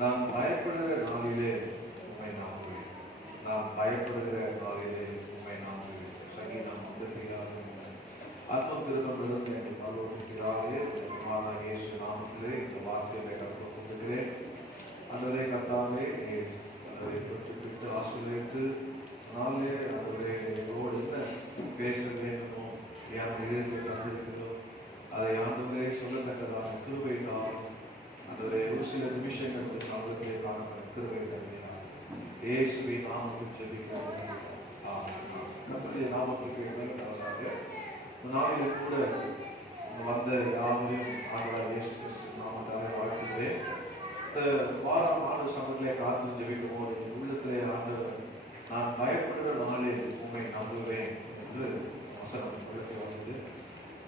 நாம் பயப்படுகிற நாளிலே உண்மை நம்புவேன். நாம் பயப்படுகிற நாளிலே உண்மை நம்புவேன். சங்கீதம் 56 ஆத்மத்திற்கும் என்னை பரலோகத்திற்காகவே இயேசு நாமத்திலே இந்த வார்த்தைகளை கற்றுக் கொண்டிருக்கிறேன். அன்றே கர்த்தாவே அதை பெற்று ஆசீர்வதித்து நாளே அவருடைய ரோடு என்ன பேச வேண்டுமோ என் இதயத்தை தந்திருக்கிறதோ அதை ஆண்டுகளே சொல்லத்தக்கதாக கிருபை நாளும் அதோடைய ஒரு சில நிமிஷங்களுக்கு அவர்களுக்கு காண கிருபை தருகிறார். இயேசுவின் நாமத்தில் ஜெபிக்கிறேன். நம்முடைய நாமத்துக்கு மேலாக நாளிலே கூட வந்த யாரையும் ஆண்டவராகிய இயேசு கிறிஸ்து நாமத்தாலே வாழ்த்துகிறேன். இந்த வாரம் ஆண்டு சமத்திலே காத்து ஜெபிக்கும் போது என் உள்ளத்திலே ஆண்டவர் நான் பயப்படுகிற நாளில் உண்மை நம்புவேன் என்று வசனம் எடுத்து வந்தது.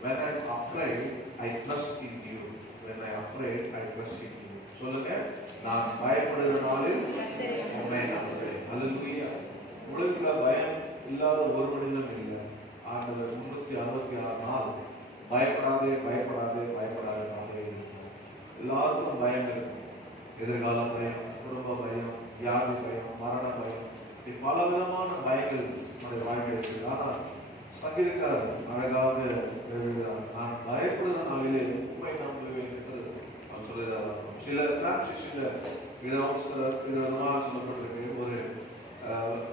When I am afraid, I trust in you. When I am afraid, I trust in you. சொல்லுங்க, நான் பயப்படுகிற நாளில் உண்மை நம்புவேன். அல்லேலூயா. உலகத்துல பயம் இல்லாத ஒரு மனிதனும் இல்லை. ஆண்டவர் 366 நாள் பயப்படாதே பயப்படாதே பயப்படாத நாளே இருக்கும். எல்லாருக்கும் பயம் இருக்கும். எதிர்கால பயம், குடும்ப பயம், வியாதி பயம், மரண பயம், பல விதமான பயங்கள் நம்முடைய வாழ்க்கை இருக்கு. ஆனால் சங்கீதக்காரர் அழகாக எழுதுகிறார், நான் பயப்படுகிற நாளிலே உண்மை நம்புவேன் என்று அவர் சொல்லுகிறார். சில டிரான்ஸ்லேஷன்ல இதெல்லாம் சொல்லப்பட்டிருக்கு. ஒரு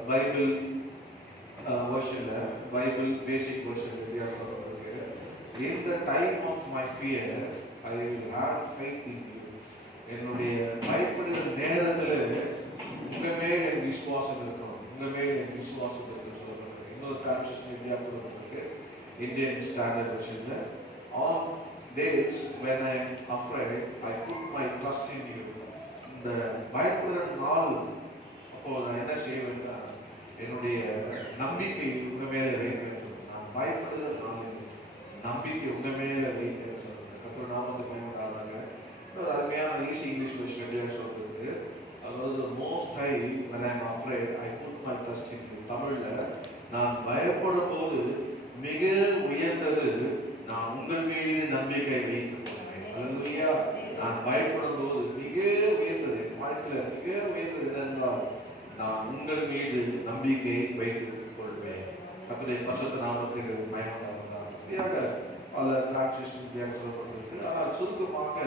பைபிள் வெர்ஷன்ல, பைபிள் பேசிக் வெர்ஷன் வித்தியாசப்பட்டிருக்கு. In the time of my fear, I will have faith in you. என்னுடைய பயப்படுகிற நேரத்தில் உங்க மேல் என் விசுவாசம் இருக்கணும், உங்க மேல் என் விசுவாசம் இருக்கு சொல்லப்பட்டிருக்கு. இன்னொரு டிரான்ஸ்லேஷன் வித்தியாசப்பட்டிருக்கு. இந்தியன் ஸ்டாண்டர்ட் வெர்ஷன்ல, on days when I am afraid, I put my trust in you. இந்த பயப்படுகிற நாள் அப்போ நான் என்ன செய்ய வேண்டும்? என்னுடைய நம்பிக்கை உங்க மேல வைக்க வேண்டும். நான் பயப்படுகிற நாளில் நம்பிக்கை உங்க மேல வைக்க வேண்டும். கர்த்தர் நாமத்தை பயன்படாதாங்க. ஒரு அருமையான ஈஸி இங்கிலீஷ் வெர்ஷன் சொல்றது, அதாவது most high when I am afraid, I put my trust in you. தமிழ்ல, நான் பயப்படும் போது மிக உயர்ந்தது நான் உங்கள் மீது நம்பிக்கை வைக்கிறேன். அல்லேலூயா. நான் பயப்படும் போது மிக உயர்ந்தது, வாழ்க்கையில மிக உயர்ந்தது என்னென்றால் நான் உங்கள் மீது நம்பிக்கை வைத்துக் கொள்வேன். கர்த்தருடைய பரிசுத்த நாமத்துக்கு பயன்படுத்தாங்க. பல டிரான்ஸ்லேஷன் சொல்லப்பட்டிருக்கு. ஆனால் சுருக்கமாக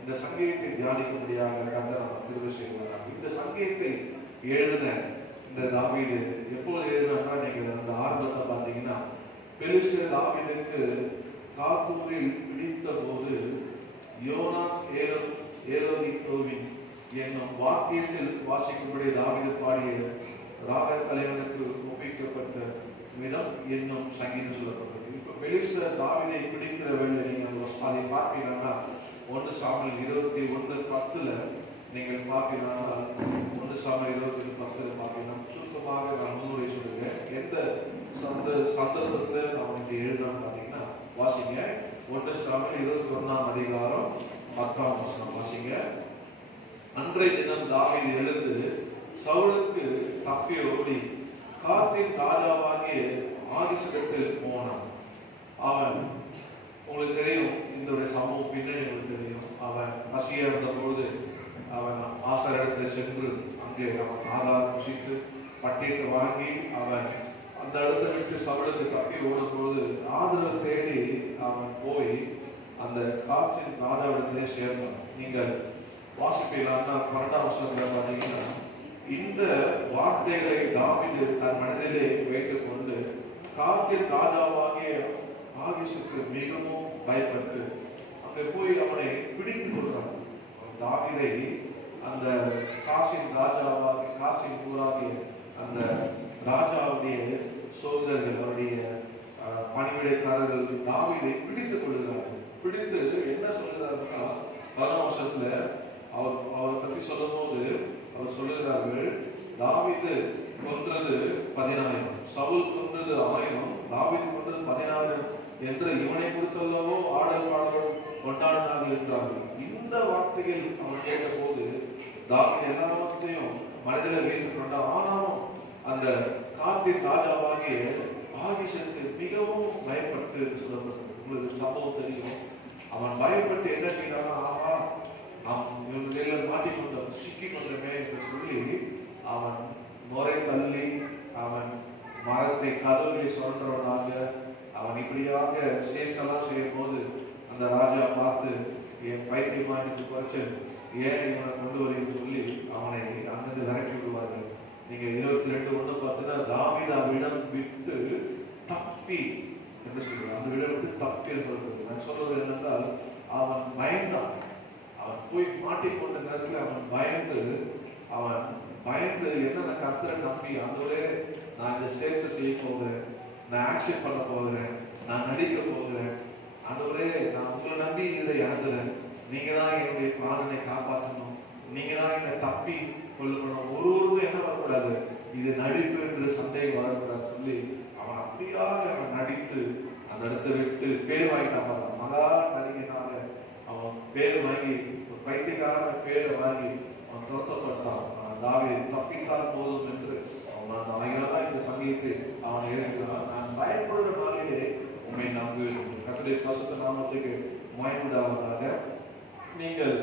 இந்த சங்கீதத்தை தியானிக்கும்படியாக கர்த்தர் நமக்கு கிருபை செய்வார். இந்த சங்கீதத்தை எழுதின இந்த தாவீது எப்போது எழுதினா, நீங்க அந்த ஆரம்பத்தை பார்த்தீங்கன்னா, பெலிஸ்தர் தாவீதுக்கு காத்தூரில் பிடித்த போது யோனா ஏரோதித்தோவின் என்னும் வாக்கியத்தில் வாசிக்கும்படி தாவீது பாடிய ராக தலைவனுக்கு ஒப்பிக்கப்பட்ட விதம் என்னும் சங்கீதம் சொல்லப்பட்டது. இப்ப பெலிஸ்தர் தாவீதை பிடிக்கிற வேலை நீங்க அதை பார்ப்பீங்கன்னா 1 சாமுவேல் 21:10 நீங்கள் பார்த்தீங்கன்னா, 1 சாமுவேல் 21:10 பார்த்தீங்கன்னா, சுத்தமாக நான் முன்னுரை சொல்லுவேன். எந்த சந்தர்ப்பத்தில் நான் இங்கே எழுதணும் பார்த்தீங்கன்னா, வாசிங்க 1 சாமுவேல் 21:10 வாசிங்க. அன்றைய தினம் தாவீது எழுந்து சவுலுக்கு தப்பி ஓடி காத்தின் ராஜாவாகிய ஆகிசிடத்தில் போனான். அவன், உங்களுக்கு தெரியும் இந்த சமூக பின்னணி உங்களுக்கு தெரியும். அவன் பசியா இருந்த பொழுது அவன் ஆசாரிடத்தில் சென்று அங்கே அவன் ஆதாரம் புசித்து பட்டியத்தை வாங்கி அவன் அந்த இடத்தை விட்டு சவுலுக்கு தப்பி ஓடும் பொழுது ஆதரவு தேடி அவன் போய் அந்த காற்றின் ராஜாவிடத்திலே சேர்ந்தான். நீங்கள் வாசிப்பீங்களான்னா 12ஆம் வசனத்துல பார்த்தீங்கன்னா, இந்த வார்த்தைகளை தாவீது தன் மனதிலே வைத்துக் கொண்டு காற்றின் ராஜாவாகிய ஆகிசுக்கு மிகவும் பயப்பட்டு அங்கே போய் அவனை பிடித்து கொள்றான். தாவீதை அந்த காசின் ஊராகிய அந்த ராஜாவுடைய சோதரர்கள், அவருடைய பணிவிடைக்காரர்கள் தாவீதை பிடித்துக் கொள்கிறார்கள். பிடித்து என்ன சொல்கிறாருன்னா, 10ஆம் வருஷத்துல அவரை பற்றி சொல்லும் போது அவர் சொல்லுகிறார்கள், தாவீது கொன்றது 10,000, சவுல் கொன்றது 1000, தாவீது கொன்றது 16,000 என்ற இவனை கொடுத்தல்லவோ ஆடல் பாடலும் கொண்டாடினார்கள் என்றார்கள். இந்த வார்த்தைகள் அவன் கேட்ட போது தாவீது எல்லாத்தையும் மனதில் வைத்துக் கொண்டான். ஆனாலும் அந்த காத்தின் ராஜாவாகிய ஆகிசுக்கு மிகவும் பயப்பட்டு சொல்லப்பட்டது. உங்களுக்கு சம்பவம் தெரியும். அவன் பயப்பட்டு என்ன செய்யறான்? ஆஹா, நாம் இவங்க கையில மாட்டிக்கொண்டோம், சிக்கி கொண்டமே என்று சொல்லி அவன் முறை தள்ளி அவன் மரத்தை கதவை சொல்றவனாக அவன் இப்படியாக சேஷ்டெல்லாம் செய்யும் போது அந்த ராஜா பார்த்து என் பைத்தியமானது குறைச்சு ஏன் இவனை கொண்டு வரேன்னு சொல்லி அவனை அங்கிருந்து விரட்டி விடுவார்கள். நீங்க 22:1 பார்த்தீங்கன்னா தாவீது அவ்விடம் விட்டு தப்பி என்று சொல்றான். அந்த இடம் விட்டு தப்பி என்று நான் சொல்றது என்னென்றால் அவன் பயந்தான். அவன் போய் மாட்டிக்கொண்ட நேரத்தில் அவன் பயந்து என்ன கர்த்தரை நம்பி ஆண்டவரே நான் இந்த சேர்ச்சை செய்ய போகிறேன், நான் ஆக்ஷன் பண்ண போகிறேன், நான் நடிக்க போகிறேன், ஆண்டவரே நான் உங்களை நம்பி இதை இறங்குறேன், நீங்க தான் என்னுடைய பிராணனை காப்பாற்றணும், நீங்க தான் என்னை தப்பி கொள்ளணும், ஒருவருக்கும் என்ன வரக்கூடாது, இது நடிப்பு என்று சந்தேகம் வரக்கூடாது சொல்லி அவன் அப்படியாக அவன் நடித்து அந்த இடத்தை விட்டு பேர் வாங்கிட்டான். மகா நடிகனாக அவன் பேர் வாங்கி ஒரு பைத்தியக்காரன பேரை வாங்கி அவன் துரத்தப்பட்டான். தாவீது தப்பித்தால் போதும் என்று அவன் அதனால இந்த சமயத்தை அவன் எழுதினான். நான் பயப்படுகிற நாளிலே உண்மை நம்புகிறேன். கர்த்தருடைய பரிசுத்த நாமத்துக்கு மகிமையுண்டாவதாக. நீங்கள்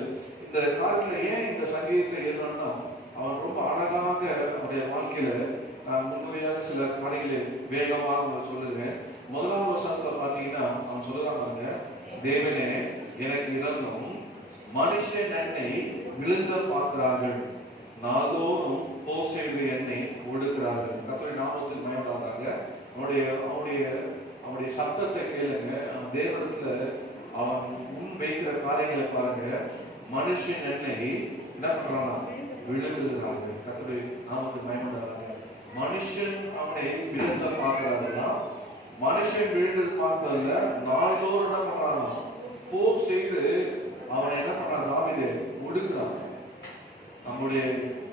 இந்த காலத்துல ஏன் இந்த சங்கீதத்தை எழுதினா அவன் ரொம்ப அழகாக அவருடைய வாழ்க்கையில நான் முன்னுரையாக சில பணிகளை வேகமாக சொல்லுகிறேன். முதலாவது வசனத்துல பாத்தீங்கன்னா அவன் சொல்லுறாங்க, தேவனே எனக்கு இறங்கும், மனுஷன் என்னை விழுங்க பார்க்கிறார்கள், நாள்தோறும் போர் செய்து என்னை ஒடுக்கிறார்கள். கர்த்தருடைய நாமத்துக்கு மகிமையுண்டாவதாக. அவனுடைய சத்தத்தை கேளுங்க. தேவனிடத்துல அவன் முன் வைக்கிற காரியங்களை பாருங்க. மனுஷன் என்னை என்ன பண்றான், விழுங்குகிறார்கள். கர்த்தருடைய நாமத்துக்கு மகிமையுண்டாவதாக. மனுஷன் அவனை விழுங்க பார்க்கிறார்களா, மனுஷன் விழுந்து பார்த்ததுல நாள்தோறும் என்ன பண்றான், போர் செய்து அவனை என்ன பண்றான், தாவீது ஒடுக்கிறான்.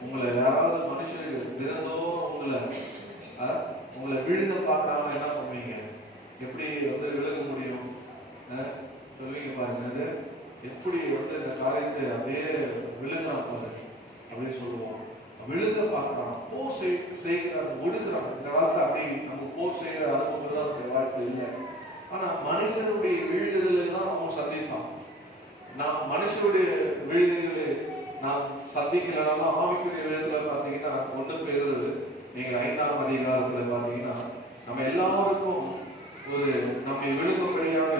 உங்களை யாராவது மனுஷர்கள் தினந்தோறும் உங்களை விழுங்க பார்க்காம என்ன பண்ணுவீங்க, எப்படி விழுக முடியும் சொல்லுவீங்க பாருங்க. எப்படி இந்த காரியத்தை அப்படியே விழுகிறான் பாரு அப்படின்னு சொல்லுவோம். விழுங்க பார்க்கிறான், போர் செய்கிறான், ஒடுக்கிறான். இந்த காலத்துல அப்படி நம்ம போர் செய்கிற அனுபவம் தான் நம்முடைய வாழ்க்கை இல்லை. ஆனா மனுஷனுடைய வீழ்வுகளை தான் அவன் சந்திப்பான். நாம் மனுஷனுடைய வீழ்வுகளை நாம் சந்திக்கிறனால ஆவிக்குரிய விதத்துல பாத்தீங்கன்னா 1 பேதுரு நீங்க 5ஆம் அதிகாரத்துல பாத்தீங்கன்னா நம்ம எல்லாருக்கும் நம்மை விழுங்கும்படியாக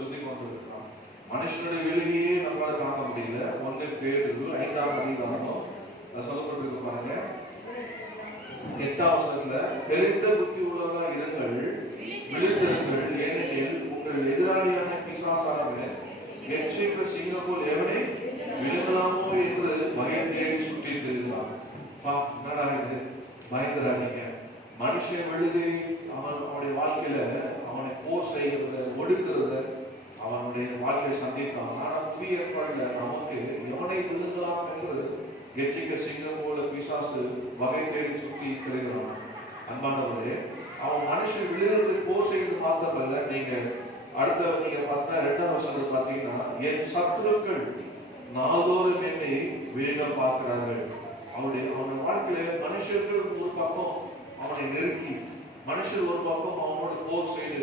சுத்தி கொண்டிருக்கிறோம். மனுஷனுடைய விழுகையே நம்மளால தாக்க முடியல. 1 பேதுரு 5ஆம் அதிகாரம் சொல்லப்பட்டிருக்கு பாருங்க. 8ஆம் வசனத்துல, தெளிந்த புத்தி உள்ளவர்களா இருங்கள், விழித்திருங்கள், ஏனெனில் உங்கள் எதிராளியான பிசாசானவன் எச்சரிக்கை சிங்கம் போல் எவனை விழுங்கலாமோ என்று பயம் தேடி சுற்றிட்டு இருக்கிறான். என்னடா இது, பயந்துடாதீங்க. மனுஷன் விழுகை அவனுடைய வாழ்க்கையில அவனை போர் செய்கிறத, ஒடுக்கிறத அவனுடைய வாழ்க்கையை சந்தித்தான். ஆனா புதிய ஏற்பாடுல நமக்கு எவனை விழுங்கலாம் என்று எச்சரிக்கை சிங்கம் போல பிசாசு வகை தேடி சுற்றி இருக்கிறான். அன்பானவர்களே, அவன் மனுஷன் விழுகிறது போர் செய்வது மாத்திரமல்ல, நீங்க அடுத்த நீங்க பார்த்தா 2ஆம் வசனத்துல பாத்தீங்கன்னா, என் சத்துருக்கள் நாள்தோறும் என்னை விழுங்க பார்க்கிறார்கள். அவனுடைய வாழ்க்கையில மனுஷர்கள் ஒரு பக்கம் அவனை நெருக்கி, மனுஷர் ஒரு பக்கம் அவனோட போர் செய்து,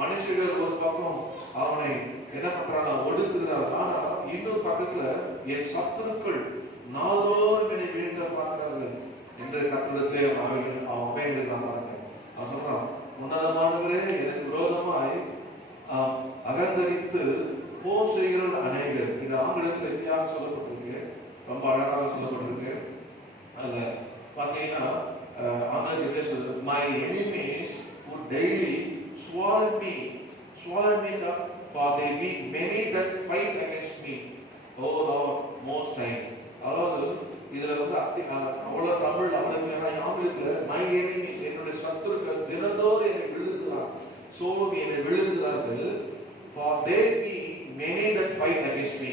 மனுஷர்கள் ஒரு பக்கம் அவனை என்ன பண்றாங்க, ஒடுக்குகிறார். ஆனா இன்னொரு பக்கத்துல என் சத்துருக்கள் நாள்தோறும் என்னை விழுங்க பார்க்கிறார்கள் என்று கர்த்தரிடத்திலே அவன் அமைந்திருக்கான். அவன் சொல்றான், உன்னதமானவரே எனக்கு விரோதமாய் அகந்தரித்து போர் செய்கிற அநேகர். இது ஆங்கிலத்தில் எப்படியாக சொல்லப்பட்டிருக்கு, ரொம்ப அழகாக சொல்லப்பட்டிருக்கு. அதுல பாத்தீங்கன்னா ஆங்கிலத்தில் எப்படி சொல்றது, my enemies who daily swallow me up, for they be many that fight against me, O Lord most high. அதாவது இதுல அவ்வளவு தமிழ் அவ்வளவு ஆங்கிலத்துல my enemies, என்னுடைய சத்துருக்கள் தினந்தோறும் என்னை விழுங்குகிறார், சோழம் என்னை விழுங்குகிறார்கள், for they be many that fight against me.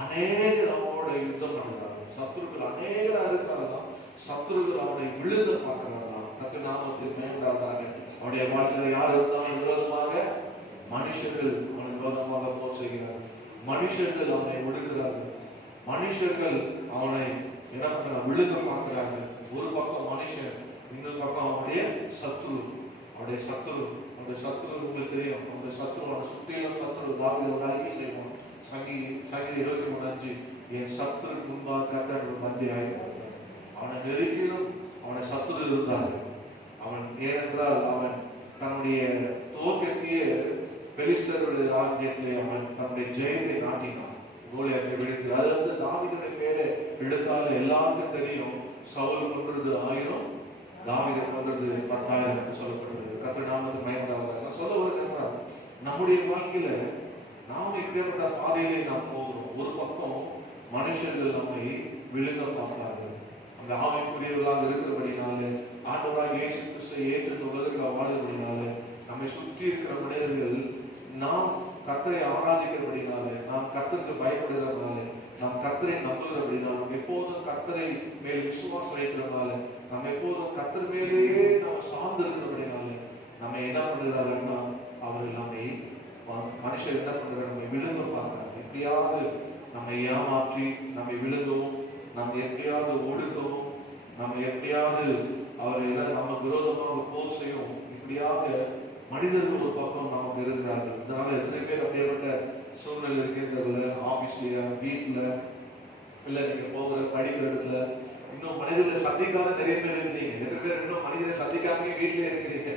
அநேகர் அவனோட யுத்தம் நடக்கிறார்கள். சத்துருக்கள் அநேகரா இருக்கிறாங்க. சத்துருக்கள் அவனை விழுங்க பார்க்கிறாங்க. கர்த்தர் நாமத்துக்கு மகிமையுண்டாவதாக. அவனுடைய வாழ்க்கையில யார் இருந்தாலும் விரோதமாக மனுஷர்கள் அவனை விரோதமாக போர் செய்கிறார்கள். மனுஷர்கள் அவனை ஒடுக்கிறார்கள். மனுஷர்கள் அவனை என்ன பண்றாங்க, விழுங்க பார்க்கிறார்கள். ஒரு பக்கம் மனுஷன், இன்னொரு பக்கம் அவனுடைய சத்துரு. அவனுடைய சத்துரு உங்களுக்கு தெரியும். அந்த சத்துரு சுத்தியிலும் சத்துரு தாவீது ஒரு அறிக்கை செய்வோம். சங்கீதம் 23:5, என் சத்துருக்கு முன்பாக கர்த்தர் மத்தியாய் அவனை நெருங்கிலும் அவனை சத்துரு இருந்தார். அவன் ஏனென்றால் அவன் தன்னுடைய துவக்கத்தையே பெலிஸ்தருடைய ராஜ்யத்திலே அவன் தன்னுடைய ஜெயத்தை நாட்டினான். கோலியாத்தை விடுத்து அதிலிருந்து தாவீதுடைய பேரை எடுத்தால் எல்லாருக்கும் தெரியும். சவுல் கொன்றது 1000, தாவீதை கொன்றது 10,000 என்று சொல்லப்படுகிறது. கர்த்தர் நாமத்துக்கு மகிமையாக சொல்ல வருகிறார். நம்முடைய வாழ்க்கையில நாம் இப்படிப்பட்ட பாதையிலே நாம் போகிறோம். ஒரு பக்கம் மனுஷர்கள் நம்மை விழுங்க பார்க்கிறார்கள். அந்த ஆவிக்குரியவர்களாக இருக்கிறபடினால, ஆண்டவராக இயேசு கிறிஸ்துவை ஏற்று உலகத்தில் வாழ்கிறபடினால, நம்மை சுற்றி இருக்கிற மனிதர்கள் நாம் கர்த்தரை ஆராதிக்கிறபடினால, நாம் கர்த்தருக்கு பயப்படுகிறதுனால, நாம் கர்த்தரை நம்புகிறபடினால, நாம் எப்போதும் கர்த்தரை மேல் விசுவாசம் வைக்கிறதுனால, நம்ம எப்போதும் கர்த்தர் மேலேயே நாம் சார்ந்து இருக்கிறபடினால, நம்ம என்ன பண்ணுகிறாருன்னா அவர்கள் நம்மை மனுஷர் என்ன பண்றாங்க, நம்மை விழுங்க பார்க்கிறாங்க. எப்படியாவது நம்மை ஏமாற்றி நம்மை விழுங்கவும், நம்ம எப்படியாவது ஒடுக்கவும், நம்ம எப்படியாவது அவர்கள் நம்ம விரோதமாக போர் செய்யவும், இப்படியாக மனிதர்கள் ஒரு பக்கம் நமக்கு இருக்கிறார்கள். இதனால எத்தனை பேர் அப்படியேப்பட்ட சூழ்நிலை இருக்கிறது, ஆபீஸ்லயா, வீட்டுல, இல்லை நீங்க போகிற படிக்கிற இடத்துல, இன்னும் மனிதர்களை சந்திக்காம நிறைய பேர் இருக்கிறீங்க. எத்தனை பேர் இன்னும் மனிதரை சந்திக்காம வீட்டிலே இருக்கிறீங்க.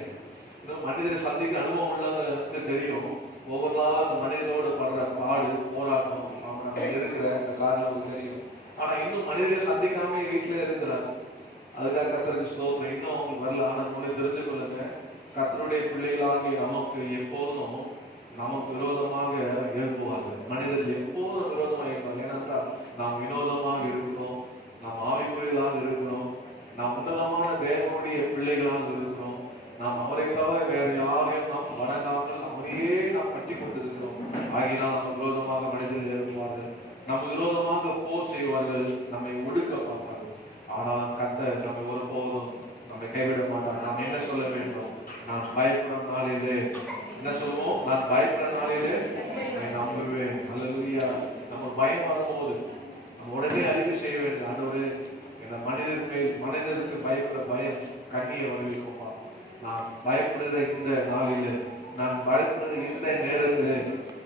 இன்னும் மனிதரை சந்திக்க அனுபவம் உள்ளவங்களுக்கு தெரியும். ஒவ்வொரு நாளும் அந்த மனிதரோடு படுற பாடு, போராட்டம், நம்ம இருக்கிற அந்த காரணம் தெரியும். ஆனா இன்னும் மனிதரை சந்திக்காம வீட்டிலே இருக்கிறாங்க. அதுக்காக கர்த்தருக்கு ஸ்தோத்திரம். இன்னும் அவங்களுக்கு வரல. ஆனா மூலம் தெரிந்து கொள்ளுங்க, கர்த்தருடைய பிள்ளைகளாகிய நமக்கு எப்போதும் நமக்கு விரோதமாக எழுப்புவார்கள். மனிதர்கள் எப்போதும் விரோதமாக இருப்பாங்க. ஏனென்றால் நாம் வினோதமாக இருக்கணும், நாம் ஆவிக்குரியலாக இருக்கணும், நாம் உன்னதமான தேவனுடைய பிள்ளைகளாக இருக்கணும். நாம் அவரை தவிர வேறு யாரையும் நாம் வணங்காமல் அவரையே நாம் கட்டி கொண்டிருக்கிறோம். ஆகினால் நம்ம விரோதமாக மனிதர்கள் எழுப்புவார்கள், நம்ம விரோதமாக போர் செய்வார்கள், நம்மை ஒடுக்க பார்ப்பார்கள். ஆனால் கர்த்தர் நம்மை ஒருபோதும் நம்மை கைவிட மாட்டார். நாம் என்ன சொல்ல வேண்டும்? நான் பயப்படும் நாளிலே என்ன சொல்லுவோம்? நான் பயப்பட நாளிலே நான் நம்புவேன். அல்லேலூயா. நம்ம பயம் வரும்போது நம்ம உடனே அறிக்கை செய்ய வேண்டும். ஆண்டவரே, இந்த மனிதருக்கு பயப்பட பயம் கண்ணியை வருவிக்குமா? நான் பயப்படுகிற இந்த நாளிலே, நான் பயப்படுகிற இந்த நேரத்திலே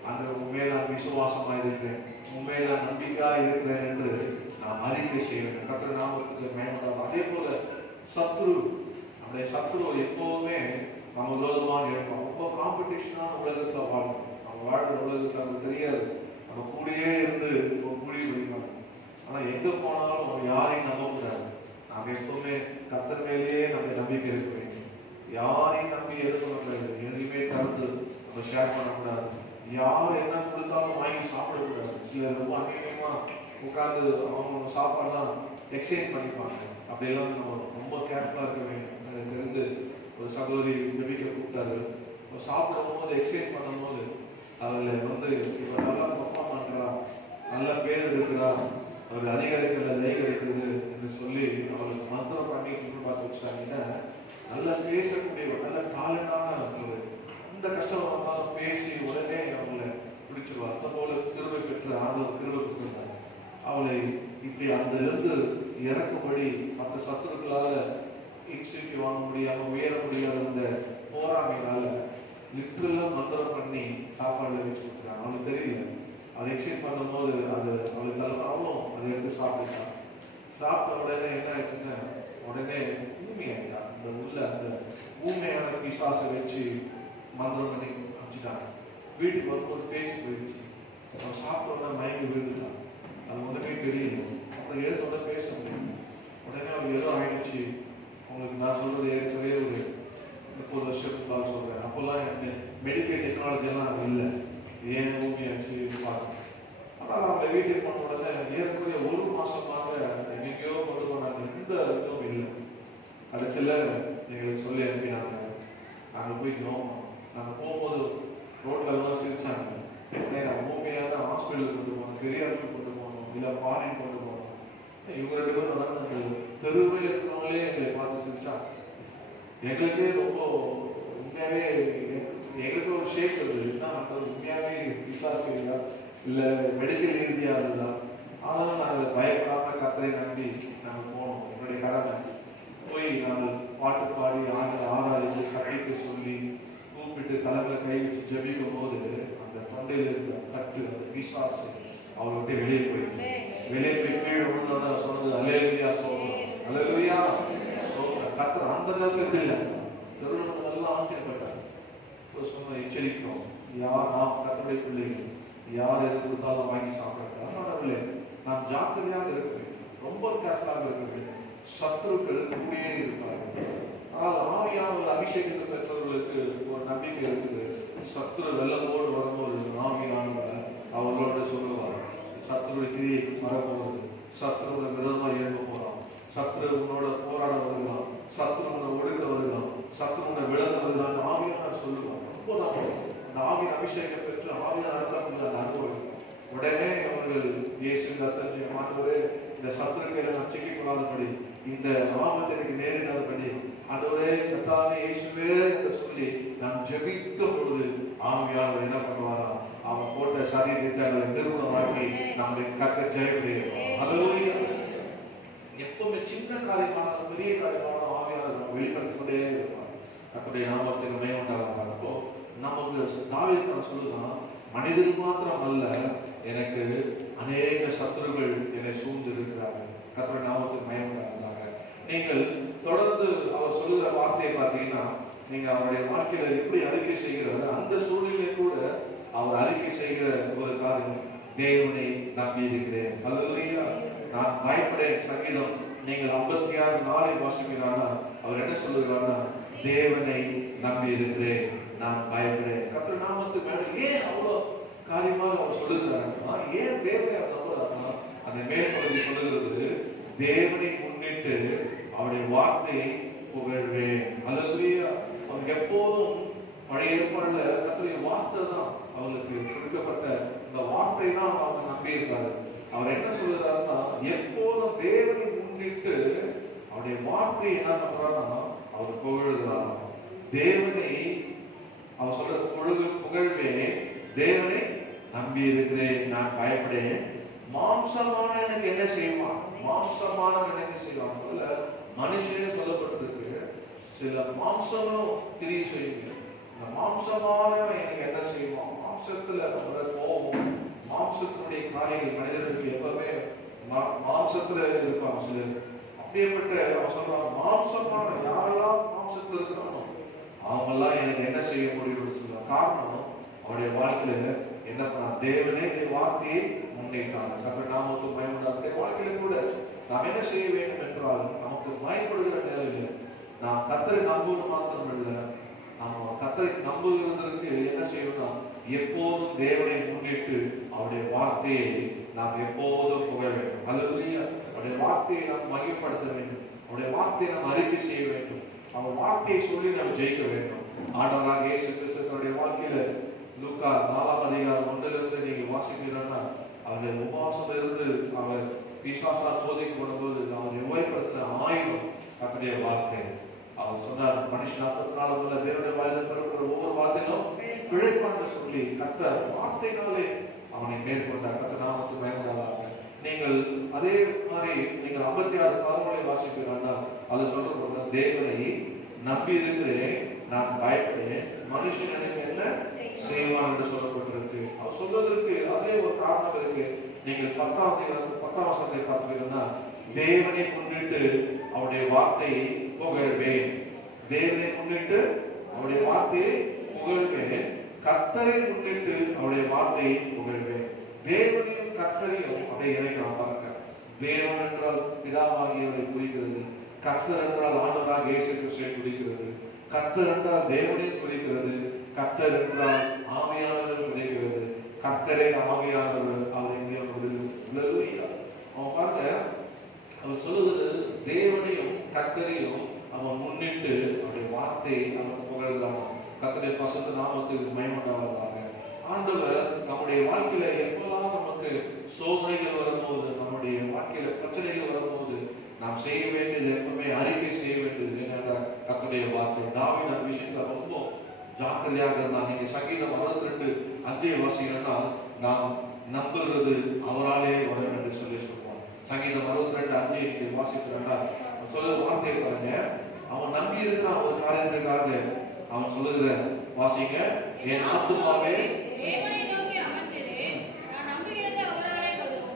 அந்த உண்மையை நான் விசுவாசமா இருக்கிறேன், உண்மையை நான் நம்பிக்கையா இருக்கிறேன் என்று நான் அறிக்கை செய்ய வேண்டும். கர்த்தர் நாமத்துக்கு மகிமை. அதே போல சத்ரு, நம்முடைய சத்ரு எப்போதுமே நம்ம விரோதமாக இருப்போம். ரொம்ப காம்படிஷனான உலகத்துல வாழணும். நம்ம வாழ்ற உலகத்துல நமக்கு தெரியாது, நம்ம கூடயே இருந்து கூடி பிடிக்கணும். ஆனா எங்க போனாலும் நம்ம யாரையும் நம்பக்கூடாது. நாம் எப்பவுமே கர்த்தர் மேலேயே நம்ம நம்பிக்கை இருக்க வேண்டும். யாரையும் நம்பி இருக்கக்கூடாது. எதுவுமே கருத்து நம்ம ஷேர் பண்ணக்கூடாது. யார் என்ன கொடுத்தாலும் வாங்கி சாப்பிடக்கூடாது. சிலர் ரொம்ப அதிகமா உட்கார்ந்து அவங்க சாப்பாடுலாம் எக்ஸ்சேஞ்ச் பண்ணிப்பாங்க. அப்படியெல்லாம் நம்ம ரொம்ப கேர்ஃபுல்லா இருக்க வேண்டும். அதை தெரிந்து ஒரு சகோதரி ஜெபிக்க கூப்பிட்டாரு. சாப்பிடும் போது எக்ஸ்சேஞ்ச் பண்ணும் போது அதில் இவர் நல்லா பர்ஃபார்ம் பண்றா, நல்ல பேர் எடுக்கிறா, அவர் அதிகாரிகள் கிடைக்குது என்று சொல்லி அவருக்கு மந்திரம் பண்ணிட்டு பார்த்து வச்சுட்டாங்கன்னா, நல்லா பேசக்கூடியவர், நல்ல டேலண்டான ஒரு, அந்த கஷ்டம் வந்தாலும் பேசி உடனே அவங்கள பிடிச்சிருவார். அந்த போல கிருபை பெற்று ஆண்டவர் கிருபை பெற்றிருந்தாங்க. அவளை இப்படி அந்த இருந்து இறக்கும்படி மற்ற சத்துருக்களால இன்ஸ்டியூட்டி வாங்க முடியாம உயர முடியாத அந்த போராமையினால லிட்டரலா மந்திரம் பண்ணி சாப்பாடுல வச்சு கொடுத்துறாங்க. அவளுக்கு தெரியல. அதை எக்ஸ்சேஞ்ச் பண்ணும் போது அது அவளுக்கு தலைமை, அவளும் அதை எடுத்து சாப்பிட்டுட்டான். சாப்பிட்ட உடனே என்ன ஆயிடுச்சுன்னா, உடனே ஊமையாயிட்டான். அந்த உள்ள அந்த ஊமையான பிசாசை வச்சு மந்திரம் பண்ணி அனுப்பிச்சிட்டாங்க. வீட்டுக்கு வந்து ஒரு பேச்சு போயிடுச்சு. அவன் சாப்பிட்ட உடனே மயங்கி விழுந்துட்டான். அது ஒன்றுமே தெரியல. அப்புறம் எழுதோட பேச முடியும். உடனே அவள் ஏதோ ஆயிடுச்சு. உங்களுக்கு நான் சொல்றது ஏற்கனவே ஒரு 30 வருஷத்துக்கு நான் சொல்றேன். அப்போல்லாம் எனக்கு மெடிக்கல் டெக்னாலஜிலாம் இல்லை. ஏன் ஊமியாச்சு பார்க்கணும். ஆனால் அவங்க வீட்டுக்கு போன உடனே ஏற்கனவே 1 மாசமாக எங்கேயோ கொண்டு போனாங்க. எந்த இதுவும் இல்லை. கடைசியில் எங்களுக்கு சொல்லி அனுப்பினாங்க. நாங்கள் போய்க்கிறோம். நாங்கள் போகும்போது ரோட்ல எல்லாம் சிரிச்சாங்க. ஊமையான ஹாஸ்பிட்டலுக்கு கொண்டு போகணும், பெரிய ஹாஸ்பிட்டல் கொண்டு போகணும், இல்லை ஃபாரின் கொண்டு போகணும். இவங்க 2 பேரும் நடந்தாங்க. தெருவில் இருக்கிறவங்களே எங்களை பார்த்து சிரிச்சாங்க. எங்களுக்கே ரொம்ப உண்மையாவே எங்களுக்கு ஒரு ஷேக் வருது. உண்மையாவே விசாரிக்கிறீங்களா இல்லை மெடிக்கல் ரீதியா இருந்ததா? ஆனாலும் நாங்கள் பயப்படாம கர்த்தரை நம்பி நாங்கள் போனோம். என்னுடைய கடமை போய் நாங்கள் பாட்டு பாடி ஆராய்ச்சி சட்டைக்கு சொல்லி கூப்பிட்டு தலைமையில கை வச்சு ஜெபிக்கும் போது அந்த தொண்டையில் இருக்கிற தட்டு, அந்த விசுவாசம் அவர்கிட்ட வெளியே போயிடுச்சு. வெளியே போய் கீழே விழுந்தோட சொன்னது அல்லேலூயா ஸ்தோத்திரம், அல்லேலூயா ஸ்தோத்திரம். கர்த்தர் அந்த நேரத்தில் இல்லை, திருமணம் எல்லாம் ஆச்சரியப்பட்டார். சொன்ன எச்சரிக்கிறோம், யார் நாம் கர்த்தருடைய பிள்ளைகள், யார் எது கொடுத்தாலும் வாங்கி சாப்பிடக்கூடாது. நாம் ஜாக்கிரதையாக இருக்க வேண்டும், ரொம்ப கேர்ஃபுல்லாக இருக்க வேண்டும். சத்துருக்கள் கூடியே இருப்பார்கள். ஆனால் ஆவியானவர் அபிஷேகத்தை பெற்றவர்களுக்கு ஒரு நம்பிக்கை இருக்குது. சத்துரு வெள்ளமோடு வரும்போது ஆவியானவர் அவர்களோடு சொல்லுவார், சத்துருடைய கிரியை வரப்போகுது, சத்துருவோட விரோதமாக எழும்ப போறான், சத்துரு உன்னோட போராட வருகிறான், சத்துரு உன்னை ஒடுக்க வருகிறான், சத்துரு உன்னை விளக்க வருகிறான் ஆவியானவர் சொல்லுவார். ரொம்ப அந்த ஆவியின் அபிஷேகம் பெற்று ஆவியான நடத்த அனுபவம். உடனே அவர்கள் இயேசு ஆண்டவரே, இந்த சத்துருக்களை நான் சிக்கிக்கொள்ளாதபடி, இந்த ஆபத்து எனக்கு நேரிடாதபடி ஆண்டவரே கர்த்தாவே இயேசுவே என்று சொல்லி நாம் ஜெபித்த பொழுது ஆவியானவர் என்ன பண்ணுவாரா, அவன் போட்ட சதி திட்டங்களை நிறுவனமாக்கி நம்மை கர்த்தர் ஜெயப்படுகிறார். ஹல்லேலூயா. எப்பவுமே சின்ன காரியமானாலும் பெரிய காரியமானாலும் ஆவியானவர் வெளிப்படுத்திக் கொண்டே இருப்பார். கர்த்தருடைய நாமத்துக்கு மகிமை உண்டாவதாக. அப்போ நமக்கு தாவீது சொல்லுதான், மனிதர்கள் மாத்திரம் அல்ல, எனக்கு அநேக சத்துருக்கள் என்னை சூழ்ந்து இருக்கிறார்கள். கர்த்தருடைய நாமத்துக்கு மகிமை உண்டாவதாக. நீங்கள் தொடர்ந்து அவர் சொல்லுகிற வார்த்தையை பார்த்தீங்கன்னா, நீங்க அவருடைய வாழ்க்கையில எப்படி அறிக்கை செய்கிறார், அந்த சூழ்நிலை கூட அவர் அறிக்கை செய்கிற ஒரு காரியம், தேவனை நம்பி இருக்கிறேன், அல்லேலூயா, நான் பயப்படேன். சங்கீதம் நீங்கள் 56:4 வாசிக்கிறானா, அவர் என்ன சொல்லுகிறார்னா, தேவனை நம்பி இருக்கிறேன், நான் பயப்படேன். கர்த்தர் நாமத்துக்கு மேல ஏன் அவ்வளவு காரியமாக அவர் சொல்லுகிறாருன்னா, ஏன் தேவனை அவர் நம்புறாருன்னா, அந்த மேற்பகுதி சொல்லுகிறது, தேவனை முன்னிட்டு அவருடைய வார்த்தையை புகழ்வேன். அல்லேலூயா. அவங்க எப்போதும் பழைய ஏற்பாடுல கர்த்தருடைய வார்த்தை தான் அவங்களுக்கு கொடுக்கப்பட்ட இந்த வார்த்தை தான் அவங்க நம்பி இருக்காரு. அவர் என்ன சொல்லுறாருன்னா, எப்போதும் தேவனை முன்னிட்டு அவருடைய வார்த்தையை என்ன பண்றாருன்னா அவர் புகழுகிறார். தேவனை அவர் சொல்றது புகழ்வேன், தேவனை நம்பி இருக்கிறேன், நான் பயப்படேன். மாம்சமான எனக்கு என்ன செய்வான், மாம்சமானவன் எனக்கு செய்வான். மனுஷனே சொல்லப்பட்டிருக்கு, சில மாம்சங்களும் கிரியை செய்யுங்க. இந்த மாம்சமானவன் எனக்கு என்ன செய்வான், மாம்சத்துல கோபம், மாம்சத்தினுடைய காரியங்கள் மனிதர்களுக்கு எப்பவுமே மாம்சத்துல இருப்பாங்க சிலர். அப்படியேப்பட்ட அவன் சொல்றான், மாம்சமான யாரெல்லாம் மாம்சத்துல இருக்கிறானோ அவங்கெல்லாம் எனக்கு என்ன செய்ய முடியும் சொல்றான். காரணம், அவருடைய வாழ்க்கையில என்ன பண்ண, தேவனே வார்த்தையை முன்னேற்றாங்க. கர்த்தர் நாமத்துக்கு மகிமை உண்டாகட்டும். வாழ்க்கையில கூட நாம் என்ன செய்ய வேண்டும் என்றால், நமக்கு பயப்படுகிற நிலையில் நாம் கர்த்தரை நம்புவது மாத்திரம் இல்லை, நாம் கர்த்தரை நம்புகிறதற்கு என்ன செய்யணும்னா, எப்போதும் தேவனை முன்னிட்டு அவருடைய வார்த்தையை நாம் எப்போதும் புகழ வேண்டும். அல்லேலூயா. அவருடைய வார்த்தையை நாம் மகிமைப்படுத்த வேண்டும், அவருடைய வார்த்தையை நாம் அறிக்கை செய்ய வேண்டும், அவர் வார்த்தையை சொல்லி நாம் ஜெயிக்க வேண்டும். ஆண்டவராக இயேசு கிறிஸ்துவினுடைய வாழ்க்கையில லூக்கா 4:1 நீங்க வாசிக்கிறீங்கன்னா, அவருடைய உபவாசம் இருந்து அவர் பிசாசா சோதிக்கப்படும்போது அவர் உபயோகப்படுத்தின ஆயுதம் கர்த்தருடைய வார்த்தை. அவர் சொன்னார், மனுஷன் 40 தேவனுடைய வாயிலிருந்து பெறப்படுற ஒவ்வொரு வார்த்தையிலும் பிழைப்பான்னு சொல்லி கர்த்தர் வார்த்தையினாலே அவனை மேற்கொண்டார். கர்த்தர் நாமத்துக்கு மகிமை உண்டாவதாக. நீங்கள் அதே மாதிரி நீங்கள் 56:13 வாசிக்கிறீங்கன்னா, அது சொல்ற தேவனை நம்பி இருக்கிறேன், நான் பயப்படேன், மனுஷன் எனக்கு என்ன செய்வான் என்று சொல்லப்பட்டிருக்கு. அவர் சொல்வதற்கு அதே ஒரு காரணம் இருக்கு. நீங்கள் 10ஆம் வசனத்தை பார்த்தீங்கன்னா, தேவனை முன்னிட்டு அவருடைய வார்த்தையை புகழ்வேன், தேவனை முன்னிட்டு அவருடைய வார்த்தையை புகழ்வேன், கர்த்தரை முன்னிட்டு அவருடைய வார்த்தையை புகழ்வேன். தேவனையும் கர்த்தரையும் அப்படியே இணைக்கலாம் பாருங்க. தேவன் என்றால் பிதாவாகியவரை குறிக்கிறது, கர்த்தர் என்றால் ஆண்டவராக இயேசு கிறிஸ்துவை குறிக்கிறது, கர்த்தர் என்றால் தேவனை குறிக்கிறது, கர்த்தர் என்றால் ஆவியானவரை குறிக்கிறது, கர்த்தரே ஆவியானவர் அவர் எங்கே உள்ளது. அவன் பாருங்க, அவர் சொல்லுவது தேவனையும் கர்த்தரையும் அவன் முன்னிட்டு அவருடைய வார்த்தையை அவன் புகழ்கிறான். கர்த்தருடைய பரிசுத்த நாமத்துக்கு மகிமை உண்டாவதாக. ஆண்டவர் நம்முடைய வாழ்க்கையில எப்பெல்லாம் நமக்கு சோதனைகள் வரும்போது, நம்முடைய வாழ்க்கையில பிரச்சனைகள் வரும்போது நாம் செய்ய வேண்டியது எப்பவுமே அறிக்கை செய்ய வேண்டியது என்னென்ன, கர்த்தருடைய வார்த்தை. தாவீது அந்த விஷயத்துல ரொம்ப ஜாக்கிரதையாக இருந்தான். நீங்க சங்கீதம் 62:5 வாசிங்கன்னா, நாம் நம்புகிறது அவராலே வரும் என்று சொல்லி சொல்லுவோம். சங்கீதம் 62:5 வாசிக்கிறேன்னா சொல்லுற வார்த்தையை பாருங்க. அவன் நம்பி இருக்கிறான் ஒரு காரியத்திற்காக. அவன் சொல்லுகிற வாசிங்க, என் ஆத்துமாவே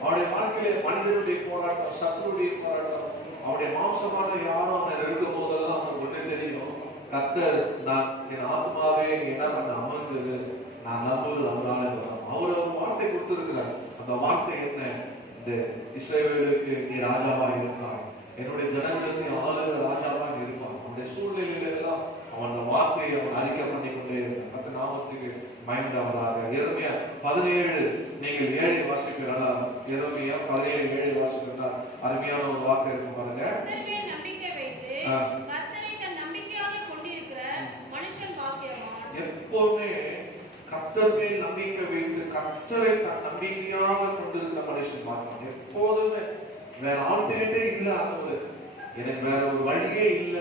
அவருடைய வாழ்க்கையில மனிதனுடைய போராட்டம், சத்துருடைய போராட்டம், அவருடைய மாம்சமான யாரும் அவனை இருக்கும் போதெல்லாம் அவனுக்கு ஒண்ணு தெரியும், கர்த்தர் நான் என் ஆத்மாவே என்ன பண்ண அமர்ந்தது, நான் நம்புவது அவனால. அவர் ஒரு வார்த்தை கொடுத்திருக்கிறார். அந்த வார்த்தை என்ன? இந்த இஸ்ரவேலுக்கு நீ ராஜாவா இருப்பாய், என்னுடைய ஜனங்களுக்கு ஆளுகிற ராஜாவா இருப்பான். அவனுடைய சூழ்நிலையில எல்லாம் அவன் அந்த வார்த்தையை அவன் அறிக்கை பண்ணி கொண்டே இருக்கான். அந்த நாமத்துக்கு மயந்தவராக. எரேமியா 17 நீங்கள் 7 வாசிக்கிறீங்களா? எரேமியா 17:7 வாசிக்கிறீங்களா? அருமையான ஒரு வார்த்தை இருக்கு பாருங்க. கர்த்தரில் நம்பிக்கை வைத்து கர்த்தரை தன் நம்பிக்கையாக கொண்டிருக்கிற மனுஷன் பாக்கியவான். எப்பவுமே கர்த்தர் மேல் நம்பிக்கை வைத்து கர்த்தரை தன் நம்பிக்கையாக கொண்டிருக்கிற மனுஷன் பாக்கியவான். எப்போதுமே வேற ஆல்டர்னேட்டே இல்ல, எனக்கு வேற ஒரு வழியே இல்ல,